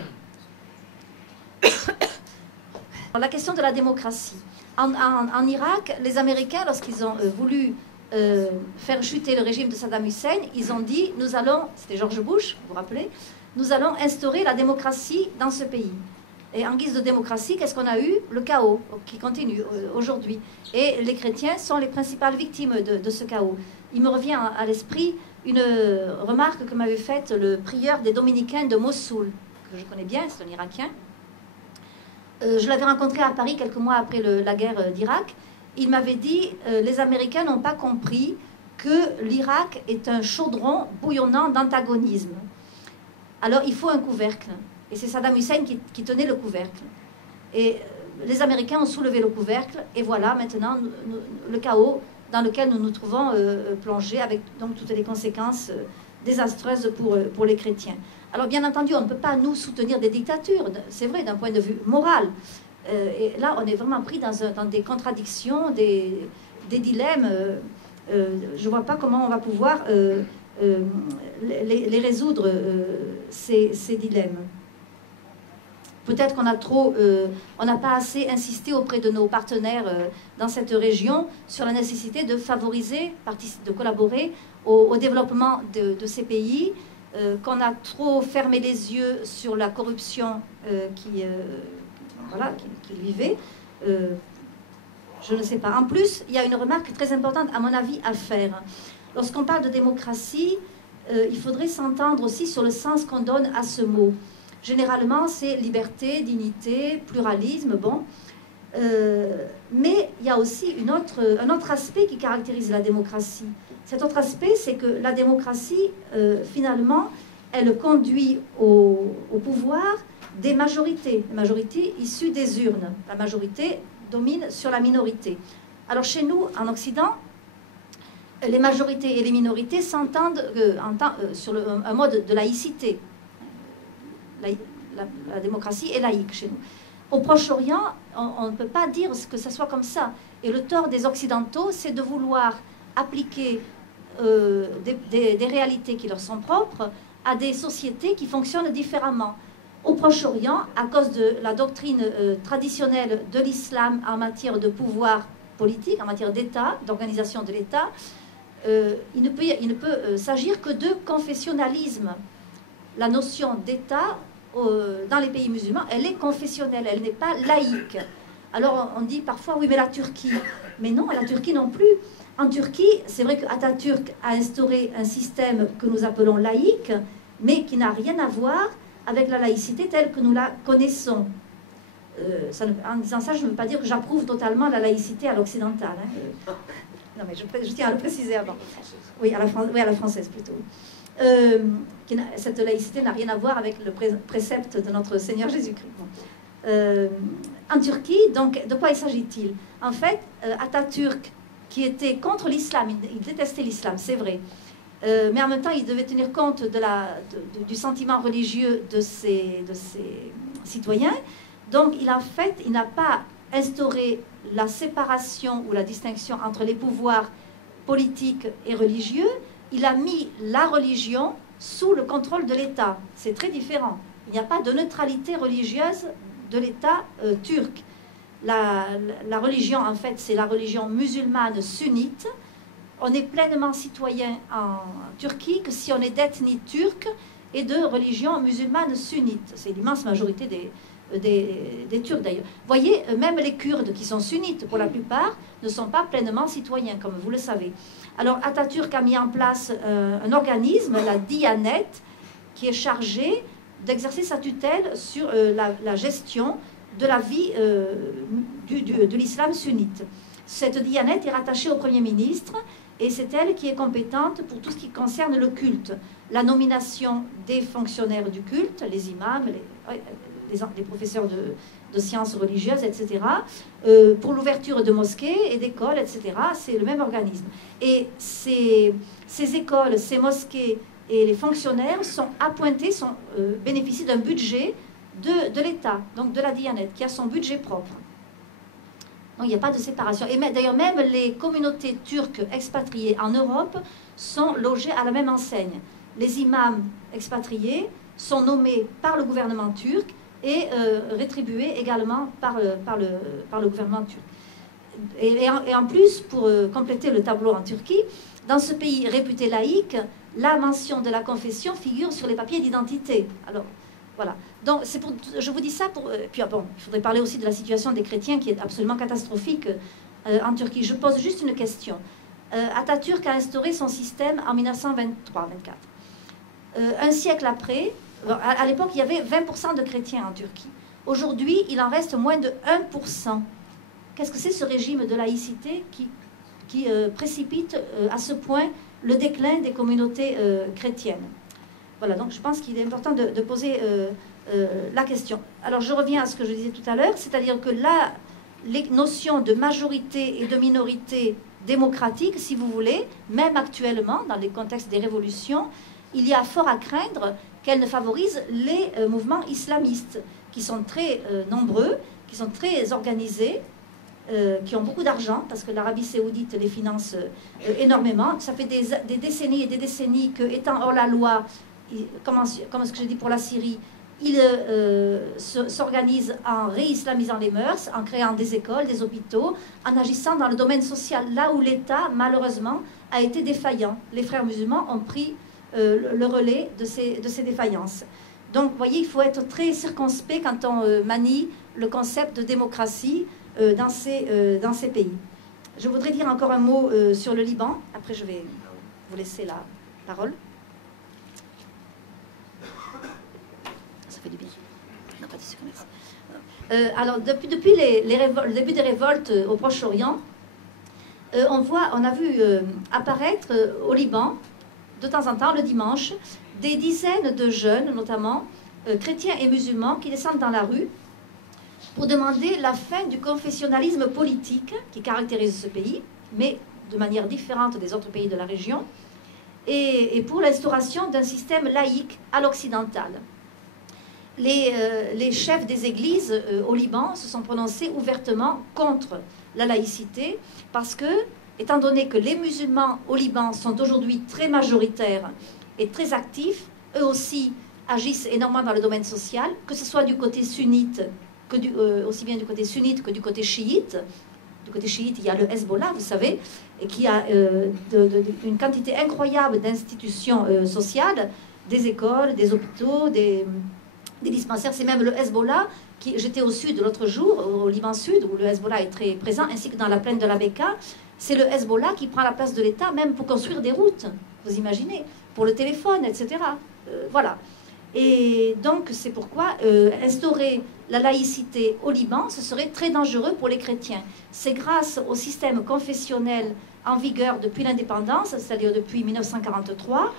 Alors, la question de la démocratie. En Irak, les Américains, lorsqu'ils ont voulu faire chuter le régime de Saddam Hussein, ils ont dit, nous allons, c'était George Bush, vous vous rappelez, nous allons instaurer la démocratie dans ce pays. Et en guise de démocratie, qu'est-ce qu'on a eu? Le chaos qui continue aujourd'hui. Et les chrétiens sont les principales victimes de ce chaos. Il me revient à l'esprit une remarque que m'avait faite le prieur des Dominicains de Mossoul, que je connais bien, c'est un Irakien. Je l'avais rencontré à Paris quelques mois après la guerre d'Irak. Il m'avait dit les Américains n'ont pas compris que l'Irak est un chaudron bouillonnant d'antagonisme. Alors il faut un couvercle. Et c'est Saddam Hussein qui tenait le couvercle. Et les Américains ont soulevé le couvercle, et voilà maintenant le chaos dans lequel nous nous trouvons plongés, avec donc toutes les conséquences désastreuses pour les chrétiens. Alors bien entendu, on ne peut pas nous soutenir des dictatures, c'est vrai, d'un point de vue moral. Et là, on est vraiment pris dans des contradictions, des dilemmes. Je ne vois pas comment on va pouvoir les résoudre, ces dilemmes. Peut-être qu'on on n'a pas assez insisté auprès de nos partenaires dans cette région sur la nécessité de favoriser, de collaborer au développement de ces pays, qu'on a trop fermé les yeux sur la corruption qui vivait. Je ne sais pas. En plus, il y a une remarque très importante, à mon avis, à faire. Lorsqu'on parle de démocratie, il faudrait s'entendre aussi sur le sens qu'on donne à ce mot. Généralement, c'est liberté, dignité, pluralisme, bon. Mais il y a aussi un autre aspect qui caractérise la démocratie. Cet autre aspect, c'est que la démocratie, finalement, elle conduit au pouvoir des majorités issues des urnes. La majorité domine sur la minorité. Alors chez nous, en Occident, les majorités et les minorités s'entendent sur un mode de laïcité. La démocratie est laïque chez nous. Au Proche-Orient, on ne peut pas dire que ça soit comme ça. Et le tort des Occidentaux, c'est de vouloir appliquer des réalités qui leur sont propres à des sociétés qui fonctionnent différemment. Au Proche-Orient, à cause de la doctrine traditionnelle de l'islam en matière de pouvoir politique, en matière d'État, d'organisation de l'État, il ne peut s'agir que de confessionnalisme. La notion d'État, dans les pays musulmans, elle est confessionnelle, elle n'est pas laïque. Alors on dit parfois, oui, mais la Turquie. Mais non, la Turquie non plus. En Turquie, c'est vrai qu'Atatürk a instauré un système que nous appelons laïque, mais qui n'a rien à voir avec la laïcité telle que nous la connaissons. En disant ça, je ne veux pas dire que j'approuve totalement la laïcité à l'occidentale. Hein. Non, mais je tiens à le préciser avant. Oui, à la française plutôt. Cette laïcité n'a rien à voir avec le précepte de notre Seigneur Jésus-Christ. Bon. En Turquie, donc, de quoi il s'agit-il? En fait, Atatürk, qui était contre l'islam, il détestait l'islam, c'est vrai, mais en même temps, il devait tenir compte du sentiment religieux de ses citoyens. Donc, il n'a pas instauré la séparation ou la distinction entre les pouvoirs politiques et religieux. Il a mis la religion sous le contrôle de l'État. C'est très différent. Il n'y a pas de neutralité religieuse de l'État turc. La religion, en fait, c'est la religion musulmane sunnite. On est pleinement citoyen en Turquie que si on est d'ethnie turque et de religion musulmane sunnite. C'est l'immense majorité des Turcs d'ailleurs. Vous voyez, même les Kurdes qui sont sunnites pour la plupart ne sont pas pleinement citoyens, comme vous le savez. Alors Atatürk a mis en place un organisme, la Diyanet, qui est chargé d'exercer sa tutelle sur la gestion de la vie de l'islam sunnite. Cette Diyanet est rattachée au Premier ministre et c'est elle qui est compétente pour tout ce qui concerne le culte. La nomination des fonctionnaires du culte, les imams, les professeurs de sciences religieuses, etc. Pour l'ouverture de mosquées et d'écoles, etc. C'est le même organisme. Et ces écoles, ces mosquées et les fonctionnaires sont appointés, bénéficient d'un budget de l'État, donc de la Diyanet, qui a son budget propre. Donc il n'y a pas de séparation. Et d'ailleurs, même les communautés turques expatriées en Europe sont logées à la même enseigne. Les imams expatriés sont nommés par le gouvernement turc et rétribués également par le gouvernement turc. Et en plus, pour compléter le tableau en Turquie, dans ce pays réputé laïque, la mention de la confession figure sur les papiers d'identité. Alors, voilà. Donc, je vous dis ça pour... puis, bon, il faudrait parler aussi de la situation des chrétiens qui est absolument catastrophique en Turquie. Je pose juste une question. Atatürk a instauré son système en 1923-24. Un siècle après, à l'époque, il y avait 20% de chrétiens en Turquie. Aujourd'hui, il en reste moins de 1%. Qu'est-ce que c'est ce régime de laïcité qui précipite à ce point le déclin des communautés chrétiennes? Voilà, donc je pense qu'il est important de poser la question. Alors je reviens à ce que je disais tout à l'heure, c'est-à-dire que là, les notions de majorité et de minorité démocratique, si vous voulez, même actuellement, dans les contextes des révolutions, il y a fort à craindre qu'elles ne favorisent les mouvements islamistes, qui sont très nombreux, qui sont très organisés, qui ont beaucoup d'argent, parce que l'Arabie saoudite les finance énormément. Ça fait des décennies et des décennies que, étant hors la loi, comme ce que j'ai dit pour la Syrie, ils s'organisent en réislamisant les mœurs, en créant des écoles, des hôpitaux, en agissant dans le domaine social, là où l'État, malheureusement, a été défaillant. Les frères musulmans ont pris le relais de ces défaillances. Donc, vous voyez, il faut être très circonspect quand on manie le concept de démocratie dans ces pays. Je voudrais dire encore un mot sur le Liban. Après, je vais vous laisser la parole. Ça fait du bien. Non, pas d'ici, merci. Alors, depuis le début des révoltes au Proche-Orient, on a vu apparaître au Liban, de temps en temps, le dimanche, des dizaines de jeunes, notamment chrétiens et musulmans, qui descendent dans la rue pour demander la fin du confessionnalisme politique qui caractérise ce pays, mais de manière différente des autres pays de la région, et pour l'instauration d'un système laïque à l'occidental. Les chefs des églises au Liban se sont prononcés ouvertement contre la laïcité parce que, étant donné que les musulmans au Liban sont aujourd'hui très majoritaires et très actifs, eux aussi agissent énormément dans le domaine social, que ce soit du côté sunnite, aussi bien du côté sunnite que du côté chiite. Du côté chiite, il y a le Hezbollah, vous savez, et qui a une quantité incroyable d'institutions sociales, des écoles, des hôpitaux, des dispensaires. C'est même le Hezbollah, j'étais au sud l'autre jour, au Liban Sud, où le Hezbollah est très présent, ainsi que dans la plaine de la Beka. C'est le Hezbollah qui prend la place de l'État, même pour construire des routes, vous imaginez, pour le téléphone, etc. Voilà. Et donc, c'est pourquoi instaurer la laïcité au Liban, ce serait très dangereux pour les chrétiens. C'est grâce au système confessionnel en vigueur depuis l'indépendance, c'est-à-dire depuis 1943,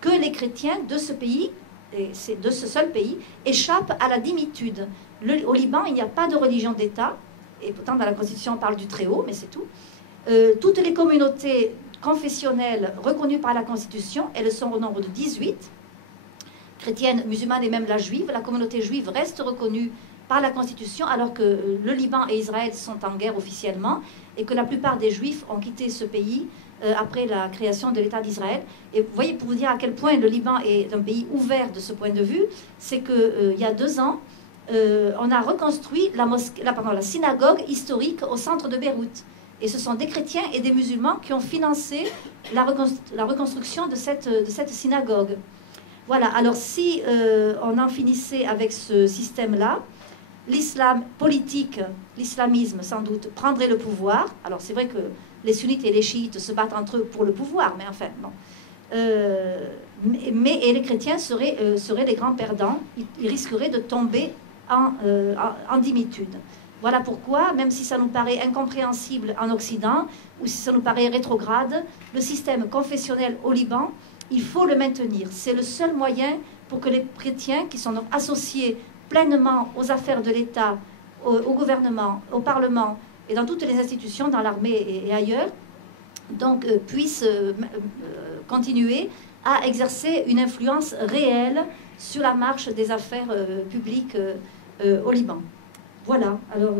que les chrétiens de ce pays, et c'est de ce seul pays, échappent à la dimitude. Au Liban, il n'y a pas de religion d'État, et pourtant dans la Constitution on parle du Très-Haut, mais c'est tout. Toutes les communautés confessionnelles reconnues par la Constitution, elles sont au nombre de 18, chrétiennes, musulmanes et même la juive. La communauté juive reste reconnue par la Constitution, alors que le Liban et Israël sont en guerre officiellement, et que la plupart des juifs ont quitté ce pays après la création de l'État d'Israël. Et vous voyez, pour vous dire à quel point le Liban est un pays ouvert de ce point de vue, c'est qu'il y a 2 ans, on a reconstruit la synagogue historique au centre de Beyrouth. Et ce sont des chrétiens et des musulmans qui ont financé la reconstruction de cette synagogue. Voilà, alors si on en finissait avec ce système-là, l'islam politique, l'islamisme sans doute, prendrait le pouvoir. Alors c'est vrai que les sunnites et les chiites se battent entre eux pour le pouvoir, mais enfin, non. Et les chrétiens seraient les grands perdants. Ils risqueraient de tomber en dimitude. Voilà pourquoi, même si ça nous paraît incompréhensible en Occident, ou si ça nous paraît rétrograde, le système confessionnel au Liban, il faut le maintenir. C'est le seul moyen pour que les chrétiens, qui sont donc associés pleinement aux affaires de l'État, au gouvernement, au Parlement et dans toutes les institutions, dans l'armée et ailleurs, donc puissent continuer à exercer une influence réelle sur la marche des affaires publiques au Liban. Voilà, alors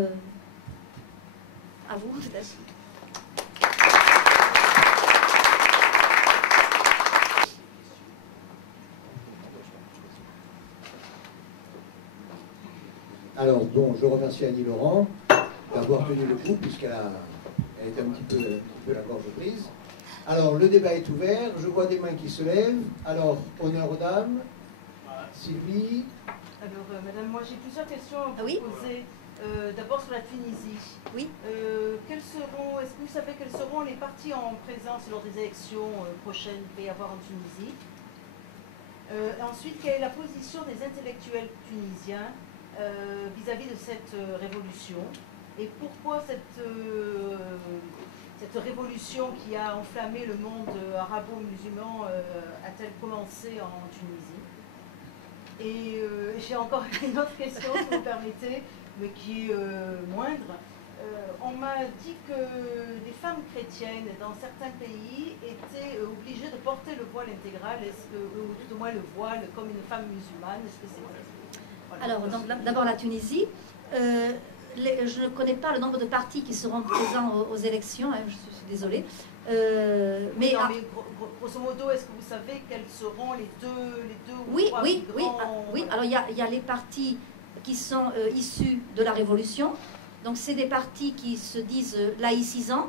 à vous peut-être. Alors, bon, je remercie Annie Laurent d'avoir tenu le coup, puisqu'elle était un petit peu la gorge prise. Alors, le débat est ouvert. Je vois des mains qui se lèvent. Alors, honneur aux dames. Sylvie. Alors, madame, moi j'ai plusieurs questions à vous Oui. poser. D'abord sur la Tunisie. Oui. Est-ce que vous savez quels seront les partis en présence lors des élections prochaines qu'il va y avoir en Tunisie? Ensuite, quelle est la position des intellectuels tunisiens vis-à-vis de cette révolution? Et pourquoi cette révolution qui a enflammé le monde arabo-musulman a-t-elle commencé en Tunisie? Et j'ai encore une autre question, si vous permettez, mais qui est moindre. On m'a dit que les femmes chrétiennes dans certains pays étaient obligées de porter le voile intégral, ou tout au moins le voile comme une femme musulmane. Est-ce que c'est vrai? Voilà. Alors, donc, d'abord la Tunisie. Je ne connais pas le nombre de partis qui seront présents aux élections, hein, je suis désolée. Mais grosso modo, est-ce que vous savez quels seront les deux oui, ou trois oui, plus oui, grands, oui. voilà. Alors il y a les partis qui sont issus de la Révolution. Donc c'est des partis qui se disent laïcisants.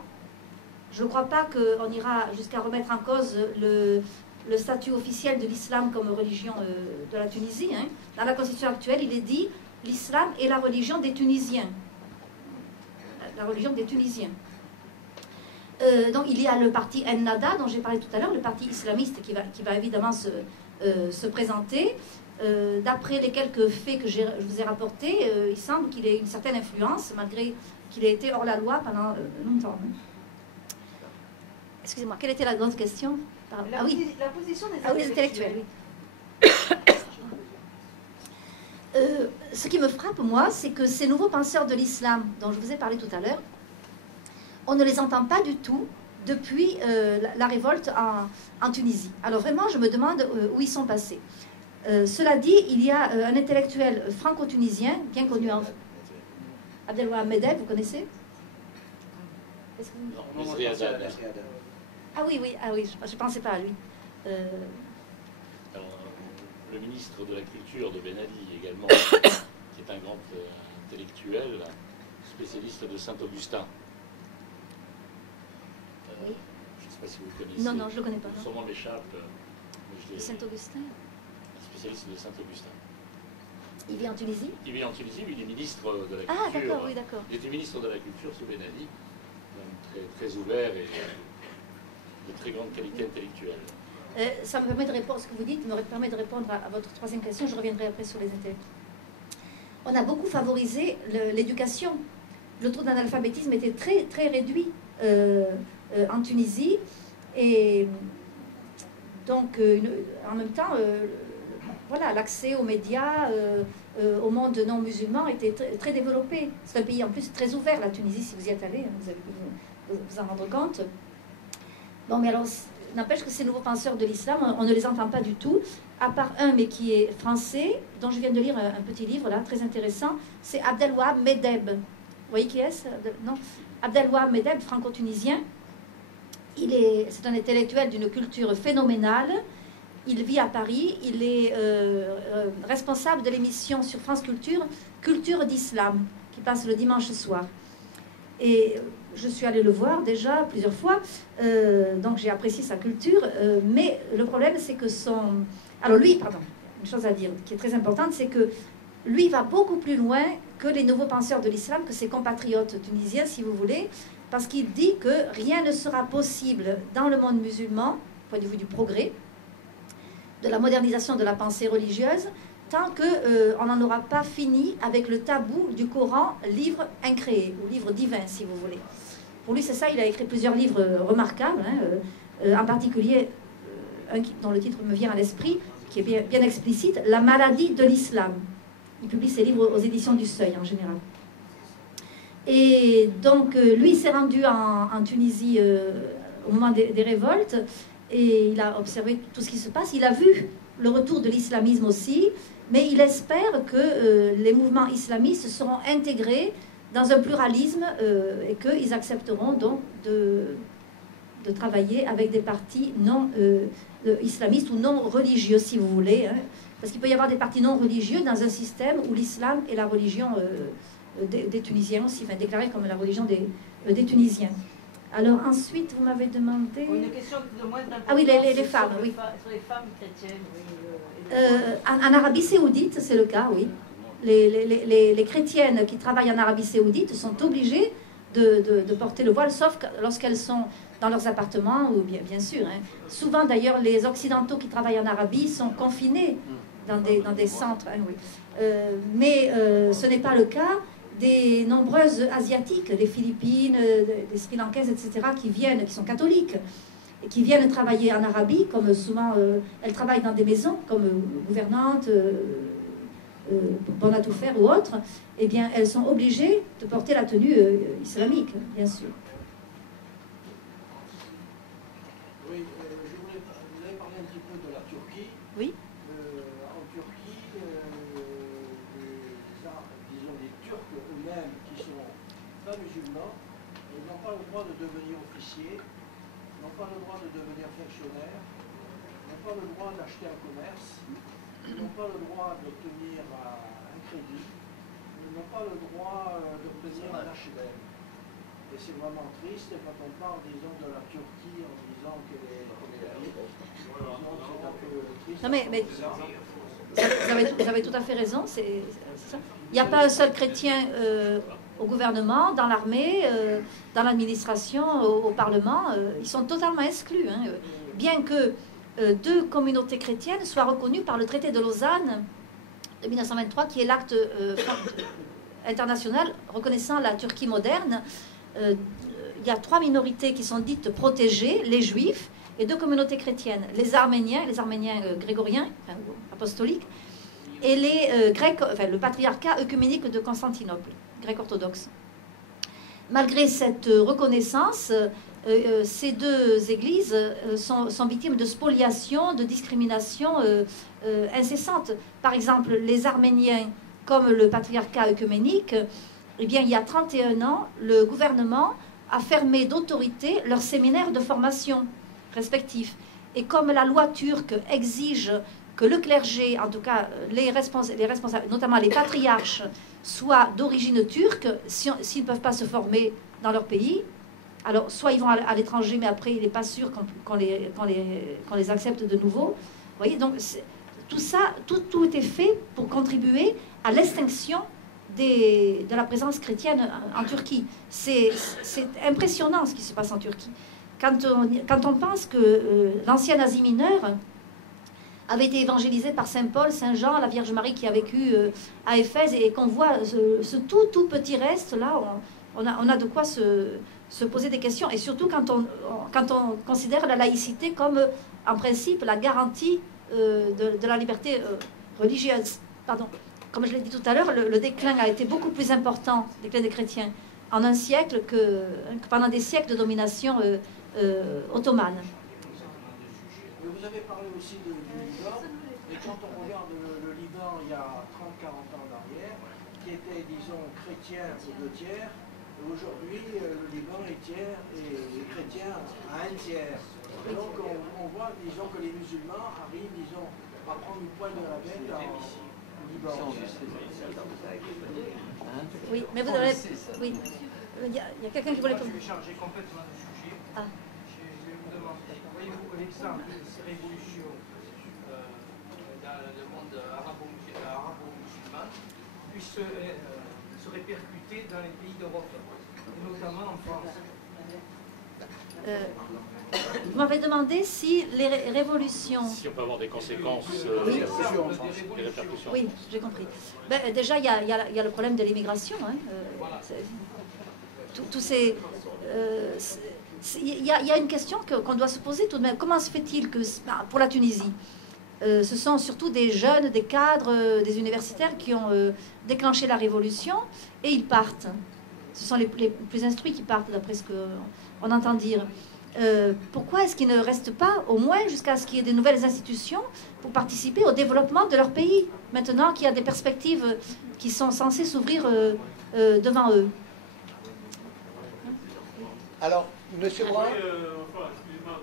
Je ne crois pas qu'on ira jusqu'à remettre en cause le statut officiel de l'islam comme religion de la Tunisie. Hein. Dans la constitution actuelle, il est dit l'islam est la religion des Tunisiens. La religion des Tunisiens. Donc il y a le parti Ennahda dont j'ai parlé tout à l'heure, le parti islamiste qui va évidemment se présenter. D'après les quelques faits que je vous ai rapportés, il semble qu'il ait une certaine influence, malgré qu'il ait été hors la loi pendant longtemps. Excusez-moi, quelle était la grande question? La position des intellectuels. Ce qui me frappe, moi, c'est que ces nouveaux penseurs de l'islam dont je vous ai parlé tout à l'heure, on ne les entend pas du tout depuis la révolte en Tunisie. Alors vraiment, je me demande où ils sont passés. Cela dit, il y a un intellectuel franco-tunisien, bien connu en... Abdelwahab Medeb, vous connaissez? Non, Ah oui, je ne pensais pas à lui. Alors, le ministre de la Culture de Ben Ali également, qui est un grand intellectuel, spécialiste de Saint-Augustin. Oui. Je ne sais pas si vous le connaissez. Non, je ne le connais pas. Son nom m'échappe. Saint-Augustin. Spécialiste de Saint-Augustin. Il vit en Tunisie? Il vit en Tunisie, mais il est ministre de la Culture. Ah, d'accord, oui, d'accord. Il était ministre de la Culture sous Ben Ali, donc très ouvert et de très grande qualité intellectuelle. Ça me permet de répondre, ce que vous dites me permet de répondre à votre troisième question. Je reviendrai après sur les intellectuels. On a beaucoup favorisé l'éducation. Le taux d'analphabétisme était très, très réduit en Tunisie. Et donc, en même temps, voilà, l'accès aux médias, au monde non musulman était très développé. C'est un pays en plus très ouvert, la Tunisie, si vous y êtes allé, vous avez pu vous en rendre compte. Bon, mais alors, n'empêche que ces nouveaux penseurs de l'islam, on ne les entend pas du tout, à part un, mais qui est français, dont je viens de lire un petit livre, là, très intéressant, c'est Abdelwahab Medeb. Vous voyez qui est-ce? Non, Abdelwahab Medeb, franco-tunisien. C'est un intellectuel d'une culture phénoménale. Il vit à Paris. Il est responsable de l'émission sur France Culture, Culture d'Islam, qui passe le dimanche soir. Et je suis allée le voir déjà plusieurs fois, donc j'ai apprécié sa culture. Mais le problème, c'est que Alors lui, pardon, une chose à dire qui est très importante, c'est que lui va beaucoup plus loin que les nouveaux penseurs de l'islam, que ses compatriotes tunisiens, si vous voulez, parce qu'il dit que rien ne sera possible dans le monde musulman, au point de vue du progrès, de la modernisation de la pensée religieuse, tant qu'on n'en aura pas fini avec le tabou du Coran, livre incréé, ou livre divin, si vous voulez. Pour lui, c'est ça, il a écrit plusieurs livres remarquables, en particulier un dont le titre me vient à l'esprit, qui est bien explicite, La maladie de l'islam. Il publie ses livres aux éditions du Seuil, en général. Et donc, lui, il s'est rendu en Tunisie au moment des révoltes, et il a observé tout ce qui se passe. Il a vu le retour de l'islamisme aussi, mais il espère que les mouvements islamistes seront intégrés dans un pluralisme et qu'ils accepteront donc de travailler avec des partis non islamistes ou non religieux, si vous voulez. Hein. Parce qu'il peut y avoir des partis non religieux dans un système où l'islam est la religion des Tunisiens aussi, enfin déclarée comme la religion des Tunisiens. Alors ensuite, vous m'avez demandé... Une question de moins d'importance. Ah oui, les femmes, oui. Sur les femmes chrétiennes, oui. En Arabie Saoudite, c'est le cas, oui. Les chrétiennes qui travaillent en Arabie Saoudite sont obligées de porter le voile, sauf lorsqu'elles sont dans leurs appartements, ou bien sûr. Hein. Souvent, d'ailleurs, les Occidentaux qui travaillent en Arabie sont confinés dans des centres. Hein, oui. Mais ce n'est pas le cas des nombreuses Asiatiques, des Philippines, des Sri Lankaises, etc., qui sont catholiques, et qui viennent travailler en Arabie, comme souvent elles travaillent dans des maisons, comme gouvernantes, bonnes à tout faire ou autres, eh bien, elles sont obligées de porter la tenue islamique, bien sûr. Oui, vous avez parlé un petit peu de la Turquie. Oui. En Turquie, disons les Turcs eux-mêmes qui sont pas musulmans, ils n'ont pas le droit de devenir officiers, n'ont pas le droit de devenir fonctionnaires, n'ont pas le droit d'acheter un commerce, n'ont pas le droit d'obtenir un crédit, n'ont pas le droit d'obtenir un HLM. Et c'est vraiment triste quand on parle, disons, de la Turquie en disant qu'elle est c'est un peu triste. Non mais vous avez tout à fait raison, c'est ça. Il n'y a pas un seul chrétien au gouvernement, dans l'armée, dans l'administration, au Parlement. Ils sont totalement exclus. Hein. Bien que 2 communautés chrétiennes soient reconnues par le traité de Lausanne de 1923, qui est l'acte international reconnaissant la Turquie moderne. Il y a 3 minorités qui sont dites protégées, les Juifs, et 2 communautés chrétiennes, les Arméniens grégoriens, enfin, apostoliques, et les Grecs, enfin, le patriarcat œcuménique de Constantinople, grec orthodoxe. Malgré cette reconnaissance, ces 2 églises sont victimes de spoliation, de discrimination incessante. Par exemple, les Arméniens, comme le patriarcat œcuménique, eh bien, il y a 31 ans, le gouvernement a fermé d'autorité leurs séminaires de formation respectifs. Et comme la loi turque exige que le clergé, en tout cas les responsables, notamment les patriarches, soient d'origine turque, s'ils ne peuvent pas se former dans leur pays, alors soit ils vont à l'étranger, mais après il n'est pas sûr qu'on les accepte de nouveau. Vous voyez, donc tout ça, tout était fait pour contribuer à l'extinction de la présence chrétienne en Turquie. C'est impressionnant ce qui se passe en Turquie. Quand on pense que l'ancien Asie mineure avait été évangélisé par Saint Paul, Saint Jean, la Vierge Marie qui a vécu à Éphèse, et qu'on voit ce tout petit reste là, on a de quoi se poser des questions, et surtout quand on considère la laïcité comme en principe la garantie de la liberté religieuse. Pardon. Comme je l'ai dit tout à l'heure, le déclin a été beaucoup plus important, le déclin des chrétiens, en un siècle que pendant des siècles de domination ottomane. Mais vous avez parlé aussi du Liban, et quand on regarde le Liban il y a 30-40 ans en arrière, qui était, disons, chrétien aux 2 tiers, aujourd'hui le Liban est tiers et les chrétiens à 1 tiers. Et donc on voit, disons, que les musulmans arrivent, disons, à prendre une poigne de la bête au Liban. Oui, mais vous avez... Oui. Il y a quelqu'un qui voulait... Je vais changer complètement de sujet. Ah. Je vais vous demander, voyez-vous l'exemple de ces révolutions dans le monde arabo-musulman puisse se répercuter dans les pays d'Europe, et notamment en France? Vous m'avez demandé si les révolutions... Si on peut avoir des conséquences, Oui. des répercussions. Oui, j'ai compris. Ben, déjà, il y a le problème de l'immigration. Hein. Tous ces... Il y a une question qu'on doit se poser tout de même. Comment se fait-il que, pour la Tunisie, ce sont surtout des jeunes, des cadres, des universitaires qui ont déclenché la révolution, et ils partent. Ce sont les plus instruits qui partent, d'après ce qu'on entend dire. Pourquoi est-ce qu'ils ne restent pas, au moins jusqu'à ce qu'il y ait des nouvelles institutions pour participer au développement de leur pays, maintenant qu'il y a des perspectives qui sont censées s'ouvrir devant eux? Alors, Monsieur Brun. Excusez-moi,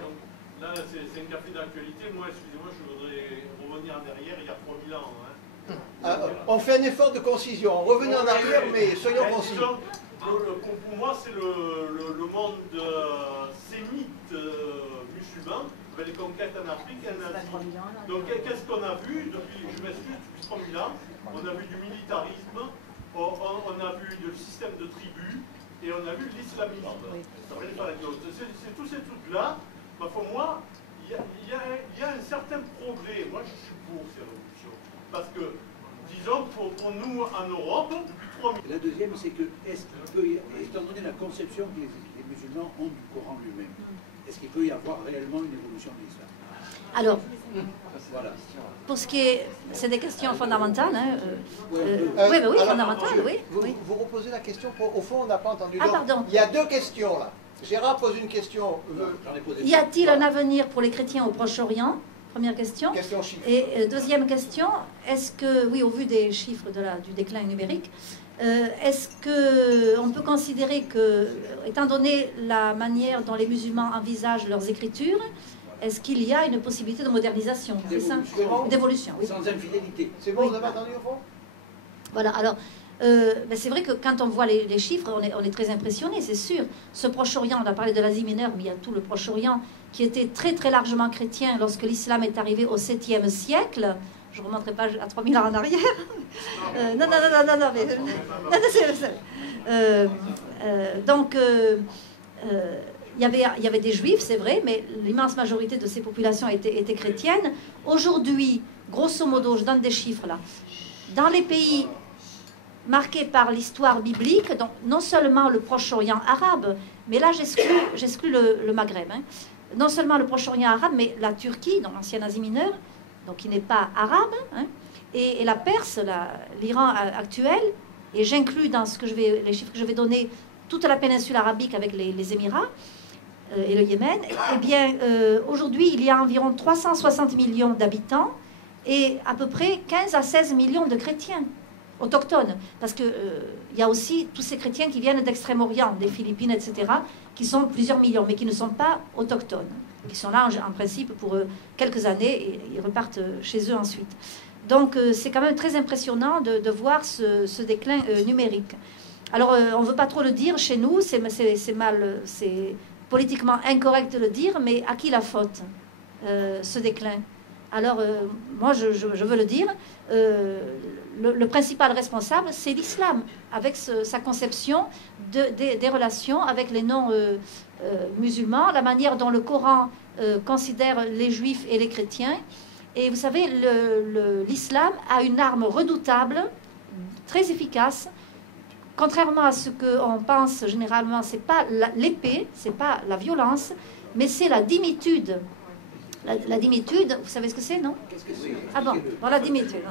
là c'est un café d'actualité. Moi, excusez-moi, je voudrais revenir en arrière il y a 3000 ans. Hein. On fait un effort de concision. Revenez en arrière, mais soyons concis. Pour moi, c'est le monde sémite musulman, avec les conquêtes en Afrique et en Asie. Donc, qu'est-ce qu'on a vu depuis, je m'excuse, depuis 3000 ans? On a vu du militarisme, on a vu du système de tribus, et on a vu l'islamisme. C'est tous ces trucs-là, pour moi, il y a un certain progrès. Moi, je suis pour ces révolutions. Parce que, disons, pour nous, en Europe, depuis 3000 ans... La deuxième, c'est que, étant donné la conception que les musulmans ont du Coran lui-même, est-ce qu'il peut y avoir réellement une évolution de l'islam? Alors, voilà. pour ce qui est... C'est des questions fondamentales. Hein, oui, fondamentales, oui. Vous reposez la question, au fond, on n'a pas entendu. Ah, pardon. Il y a 2 questions, là. Gérard pose une question. Y a-t-il un avenir pour les chrétiens au Proche-Orient? Première question. Question chiffre. Et deuxième question, est-ce que, oui, au vu des chiffres du déclin numérique, est-ce qu'on peut considérer que, étant donné la manière dont les musulmans envisagent leurs écritures, est-ce qu'il y a une possibilité de modernisation? C'est ça? D'évolution, oui. Sans infidélité. C'est bon, oui. Vous avez entendu au fond? Voilà, alors, c'est vrai que quand on voit les chiffres, on est très impressionné, c'est sûr. Ce Proche-Orient, on a parlé de l'Asie mineure, mais il y a tout le Proche-Orient qui était très très largement chrétien lorsque l'islam est arrivé au 7e siècle. Je ne remonterai pas à 3000 ans en arrière. Non, donc, il y avait des juifs, c'est vrai, mais l'immense majorité de ces populations étaient chrétiennes. Aujourd'hui, grosso modo, je donne des chiffres là, dans les pays marqués par l'histoire biblique, donc non seulement le Proche-Orient arabe, mais là j'exclus le Maghreb, hein. Non seulement le Proche-Orient arabe, mais la Turquie, donc l'ancienne Asie mineure, donc qui n'est pas arabe, hein, et la Perse, l'Iran actuel, et j'inclus dans les chiffres que je vais donner toute la péninsule arabique avec les Émirats et le Yémen. Eh bien, aujourd'hui, il y a environ 360 millions d'habitants et à peu près 15 à 16 millions de chrétiens autochtones, parce qu'il y a aussi tous ces chrétiens qui viennent d'Extrême-Orient, des Philippines, etc., qui sont plusieurs millions, mais qui ne sont pas autochtones, qui sont là en principe pour quelques années et ils repartent chez eux ensuite. Donc c'est quand même très impressionnant de voir ce déclin numérique. Alors on ne veut pas trop le dire chez nous, c'est politiquement incorrect de le dire, mais à qui la faute, ce déclin? Alors, moi, je veux le dire, le principal responsable, c'est l'islam, avec sa conception des relations avec les non-musulmans, la manière dont le Coran considère les juifs et les chrétiens. Et vous savez, l'islam a une arme redoutable, très efficace. Contrairement à ce qu'on pense généralement, ce n'est pas l'épée, ce n'est pas la violence, mais c'est la dimitude. La dimitude, vous savez ce que c'est, non? Ah bon, la dimitude.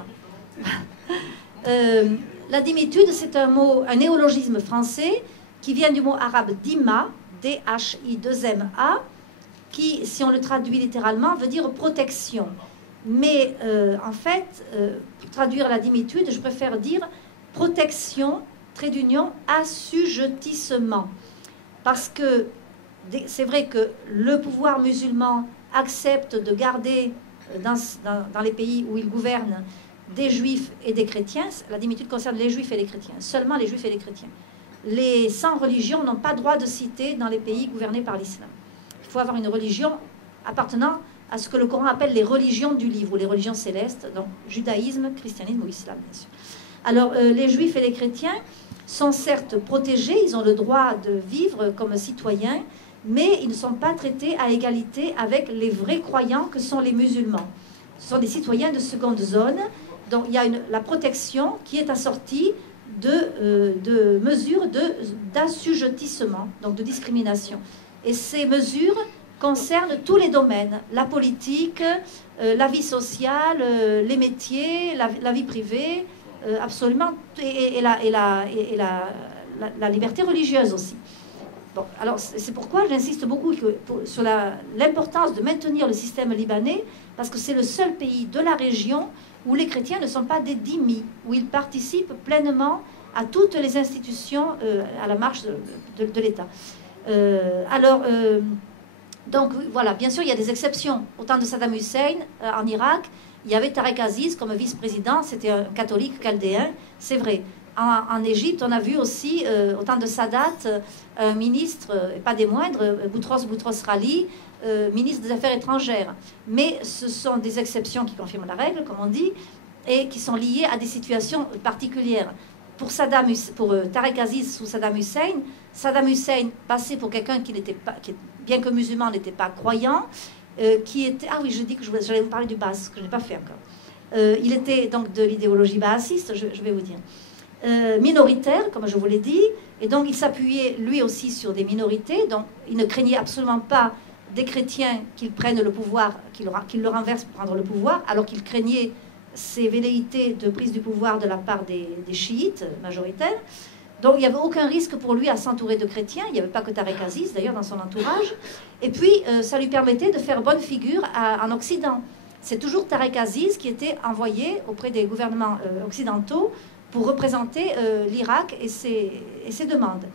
La dimitude, c'est un mot, un néologisme français qui vient du mot arabe dima, D-H-I-2-M-A, qui, si on le traduit littéralement, veut dire protection. Mais en fait, pour traduire la dimitude, je préfère dire protection, trait d'union, assujettissement. Parce que c'est vrai que le pouvoir musulman accepte de garder dans les pays où il gouverne des juifs et des chrétiens. La dimitude concerne les juifs et les chrétiens, seulement les juifs et les chrétiens. Les sans religion n'ont pas droit de citer dans les pays gouvernés par l'islam. Il faut avoir une religion appartenant à ce que le Coran appelle les religions du livre, ou les religions célestes, donc judaïsme, christianisme ou islam, bien sûr. Alors, les juifs et les chrétiens sont certes protégés, ils ont le droit de vivre comme citoyens, mais ils ne sont pas traités à égalité avec les vrais croyants que sont les musulmans. Ce sont des citoyens de seconde zone, donc il y a la protection qui est assortie de mesures d'assujettissement, donc de discrimination. Et ces mesures concernent tous les domaines, la politique, la vie sociale, les métiers, la vie privée, absolument, et la liberté religieuse aussi. Bon, alors c'est pourquoi j'insiste beaucoup sur l'importance de maintenir le système libanais, parce que c'est le seul pays de la région où les chrétiens ne sont pas des dhimmis, où ils participent pleinement à toutes les institutions, à la marche de l'État. Donc voilà, bien sûr, il y a des exceptions. Au temps de Saddam Hussein, en Irak, il y avait Tarek Aziz comme vice-président, c'était un catholique chaldéen, c'est vrai. En Égypte, on a vu aussi, au temps de Sadat, un ministre, et pas des moindres, Boutros Ghali, ministre des Affaires étrangères. Mais ce sont des exceptions qui confirment la règle, comme on dit, et qui sont liées à des situations particulières. Pour Tarek Aziz sous Saddam Hussein passait pour quelqu'un qui n'était pas, bien que musulman, n'était pas croyant, qui était... Ah oui, je dis que j'allais vous parler du Baas, que je n'ai pas fait encore. Il était donc de l'idéologie baasiste, je vais vous dire. Minoritaire, comme je vous l'ai dit, et donc il s'appuyait lui aussi sur des minorités, donc il ne craignait absolument pas des chrétiens qu'ils prennent le pouvoir, qu'ils le renversent pour prendre le pouvoir, alors qu'il craignait ces velléités de prise du pouvoir de la part des chiites majoritaires. Donc il n'y avait aucun risque pour lui à s'entourer de chrétiens, il n'y avait pas que Tarek Aziz d'ailleurs dans son entourage, et puis ça lui permettait de faire bonne figure en Occident. C'est toujours Tarek Aziz qui était envoyé auprès des gouvernements occidentaux pour représenter l'Irak et ses demandes.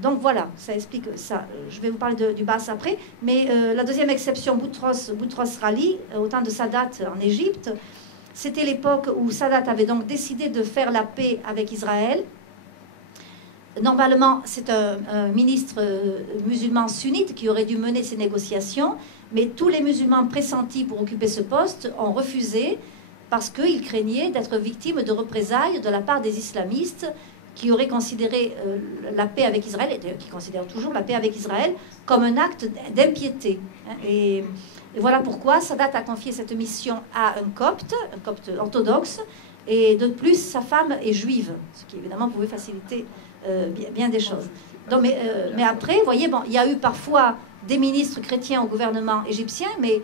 Donc voilà, ça explique ça. Je vais vous parler du Baas après. Mais la deuxième exception, Boutros Ghali, au temps de Sadat en Égypte, c'était l'époque où Sadat avait donc décidé de faire la paix avec Israël. Normalement, c'est un ministre musulman sunnite qui aurait dû mener ces négociations, mais tous les musulmans pressentis pour occuper ce poste ont refusé, parce qu'ils craignaient d'être victimes de représailles de la part des islamistes qui auraient considéré la paix avec Israël, et qui considèrent toujours la paix avec Israël, comme un acte d'impiété. Et voilà pourquoi Sadat a confié cette mission à un copte orthodoxe, et de plus, sa femme est juive, ce qui évidemment pouvait faciliter bien des choses. Donc, mais après, vous voyez, bon, il y a eu parfois des ministres chrétiens au gouvernement égyptien, mais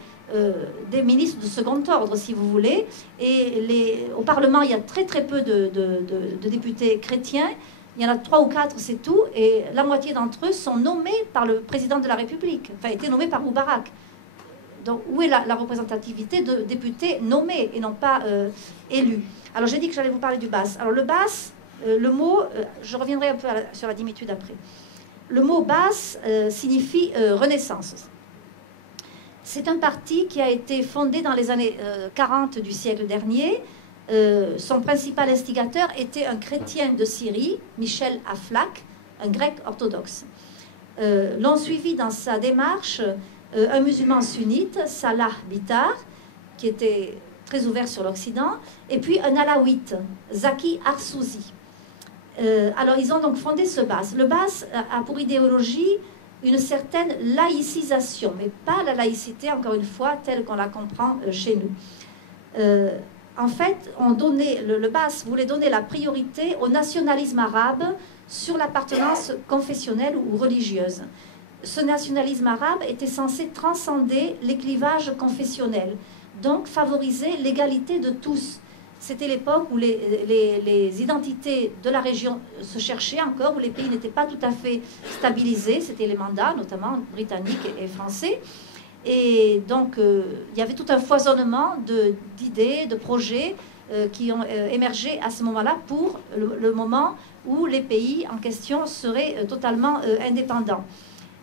des ministres de second ordre, si vous voulez. Et au Parlement, il y a très peu de députés chrétiens. Il y en a 3 ou 4, c'est tout. Et la moitié d'entre eux sont nommés par le président de la République, enfin, été nommés par Moubarak. Donc, où est la représentativité de députés nommés et non pas élus? Alors, j'ai dit que j'allais vous parler du Baas. Alors, le Baas, le mot, je reviendrai un peu sur la dimitude après. Le mot Baas signifie renaissance. C'est un parti qui a été fondé dans les années 40 du siècle dernier. Son principal instigateur était un chrétien de Syrie, Michel Aflaq, un grec orthodoxe. L'ont suivi dans sa démarche un musulman sunnite, Salah Bitar, qui était très ouvert sur l'Occident, et puis un alaouite, Zaki Arsouzi. Alors ils ont donc fondé ce BAS. Le BAS a pour idéologie une certaine laïcisation, mais pas la laïcité, encore une fois, telle qu'on la comprend chez nous. En fait, le BAS voulait donner la priorité au nationalisme arabe sur l'appartenance confessionnelle ou religieuse. Ce nationalisme arabe était censé transcender les clivages confessionnels, donc favoriser l'égalité de tous. C'était l'époque où les identités de la région se cherchaient encore, où les pays n'étaient pas tout à fait stabilisés. C'était les mandats, notamment britanniques et français. Et donc, il y avait tout un foisonnement d'idées, de projets qui ont émergé à ce moment-là pour le moment où les pays en question seraient totalement indépendants.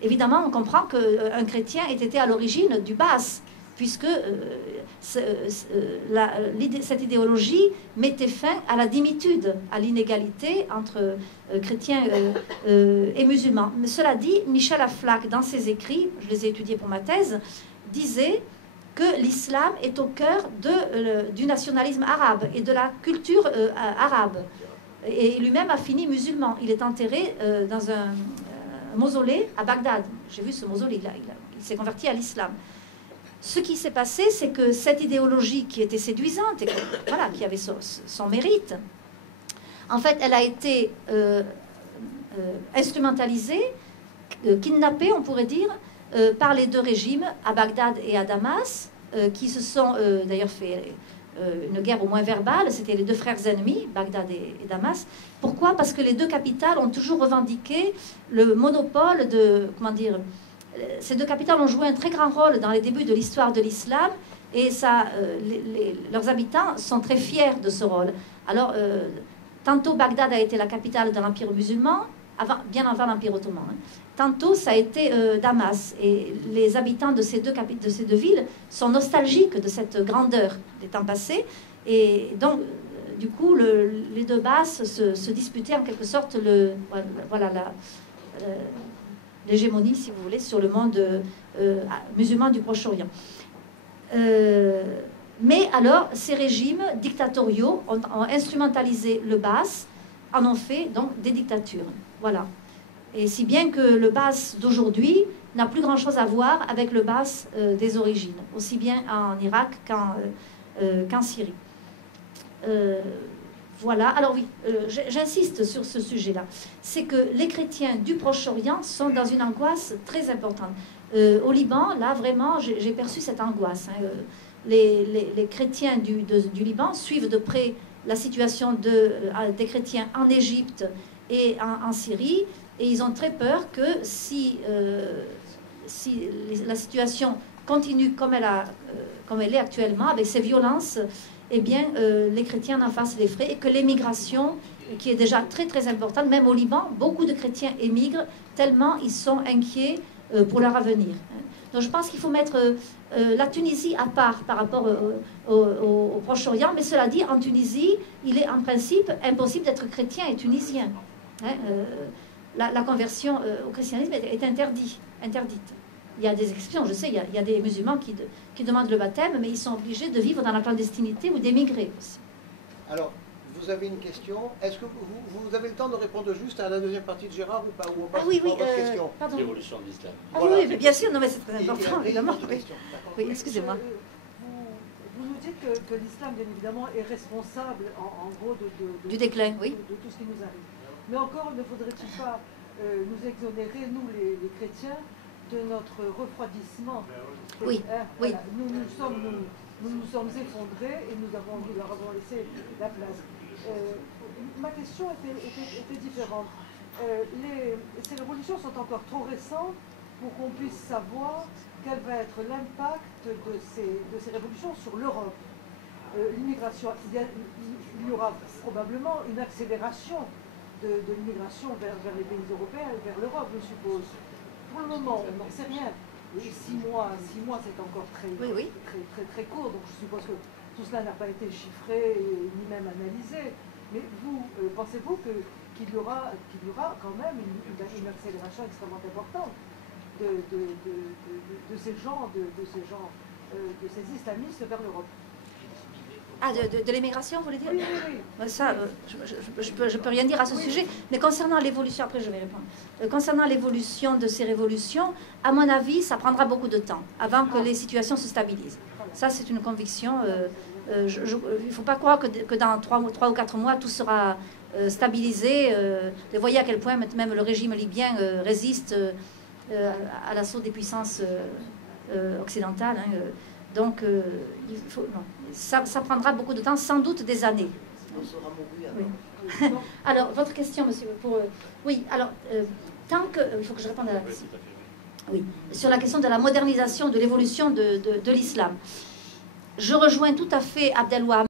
Évidemment, on comprend qu'un chrétien ait été à l'origine du BAS, puisque cette idéologie mettait fin à la dimitude, à l'inégalité entre chrétiens et musulmans. Mais cela dit, Michel Aflaq, dans ses écrits, je les ai étudiés pour ma thèse, disait que l'islam est au cœur du nationalisme arabe et de la culture arabe. Et lui-même a fini musulman. Il est enterré dans un mausolée à Bagdad. J'ai vu ce mausolée, il s'est converti à l'islam. Ce qui s'est passé, c'est que cette idéologie qui était séduisante et qui avait son mérite, en fait, elle a été instrumentalisée, kidnappée, on pourrait dire, par les deux régimes, à Bagdad et à Damas, qui se sont d'ailleurs fait une guerre au moins verbale. C'était les deux frères ennemis, Bagdad et Damas. Pourquoi? Parce que les deux capitales ont toujours revendiqué le monopole de, ces deux capitales ont joué un très grand rôle dans les débuts de l'histoire de l'islam, et leurs habitants sont très fiers de ce rôle. Alors, tantôt Bagdad a été la capitale de l'Empire musulman, bien avant l'Empire ottoman. Tantôt, ça a été Damas. Et les habitants de ces deux villes sont nostalgiques de cette grandeur des temps passés. Et donc, du coup, les deux BAS se disputaient en quelque sorte l'hégémonie, si vous voulez, sur le monde musulman du Proche-Orient. Mais alors, ces régimes dictatoriaux ont instrumentalisé le BAS, en ont fait donc des dictatures. Voilà. Et si bien que le BAS d'aujourd'hui n'a plus grand-chose à voir avec le BAS des origines, aussi bien en Irak qu'en Syrie. Voilà. Alors oui, j'insiste sur ce sujet-là. C'est que les chrétiens du Proche-Orient sont dans une angoisse très importante. Au Liban, là, vraiment, j'ai perçu cette angoisse. Les chrétiens du Liban suivent de près la situation des chrétiens en Égypte et en Syrie, et ils ont très peur que si la situation continue comme elle est actuellement, avec ces violences, eh bien, les chrétiens en fassent les frais, et que l'émigration, qui est déjà très très importante, même au Liban, beaucoup de chrétiens émigrent tellement ils sont inquiets pour leur avenir. Donc je pense qu'il faut mettre la Tunisie à part par rapport au Proche-Orient, mais cela dit, en Tunisie, il est en principe impossible d'être chrétien et tunisien. La conversion au christianisme est interdite. Il y a des exceptions, je sais, il y a des musulmans qui demandent le baptême, mais ils sont obligés de vivre dans la clandestinité ou d'émigrer aussi. Alors, vous avez une question. Est-ce que vous avez le temps de répondre juste à la deuxième partie de Gérard ou pas? Ou on passe oui, votre question. Pardon. L'évolution de l'islam. Voilà. Oui, mais bien sûr, non, mais c'est très important, évidemment. Oui, excusez-moi. Vous nous dites que l'islam, bien évidemment, est responsable, en gros, du déclin, oui. de tout ce qui nous arrive. Mais encore, ne faudrait-il pas nous exonérer, nous, les chrétiens, de notre refroidissement? Oui, oui. Voilà, nous nous sommes effondrés et nous leur avons laissé la place. Ma question était différente. Ces révolutions sont encore trop récentes pour qu'on puisse savoir quel va être l'impact de ces révolutions sur l'Europe. L'immigration, il y aura probablement une accélération de l'immigration vers les pays européens et vers l'Europe, je suppose. Pour le moment, on n'en sait rien. Et 6 mois, c'est encore très court, donc je suppose que tout cela n'a pas été chiffré ni même analysé. Mais vous, pensez-vous qu'il y aura quand même une accélération extrêmement importante de ces gens de ces islamistes vers l'Europe. Ah, de l'émigration, vous voulez dire? Oui, oui, oui. Ça, je peux rien dire à ce sujet. Mais concernant l'évolution, après je vais répondre. Concernant l'évolution de ces révolutions, à mon avis, ça prendra beaucoup de temps avant que les situations se stabilisent. Ça, c'est une conviction. Il ne faut pas croire que dans 3 ou 4 mois, tout sera stabilisé. Vous voyez à quel point même le régime libyen résiste à l'assaut des puissances occidentales. Hein. Donc, il faut, non. Ça prendra beaucoup de temps, sans doute des années. On sera mouru avant. Oui. Alors, votre question, monsieur, oui, alors, tant que... il faut que je réponde à la question. Oui, sur la question de la modernisation, de l'évolution de l'islam. Je rejoins tout à fait Abdelwahab.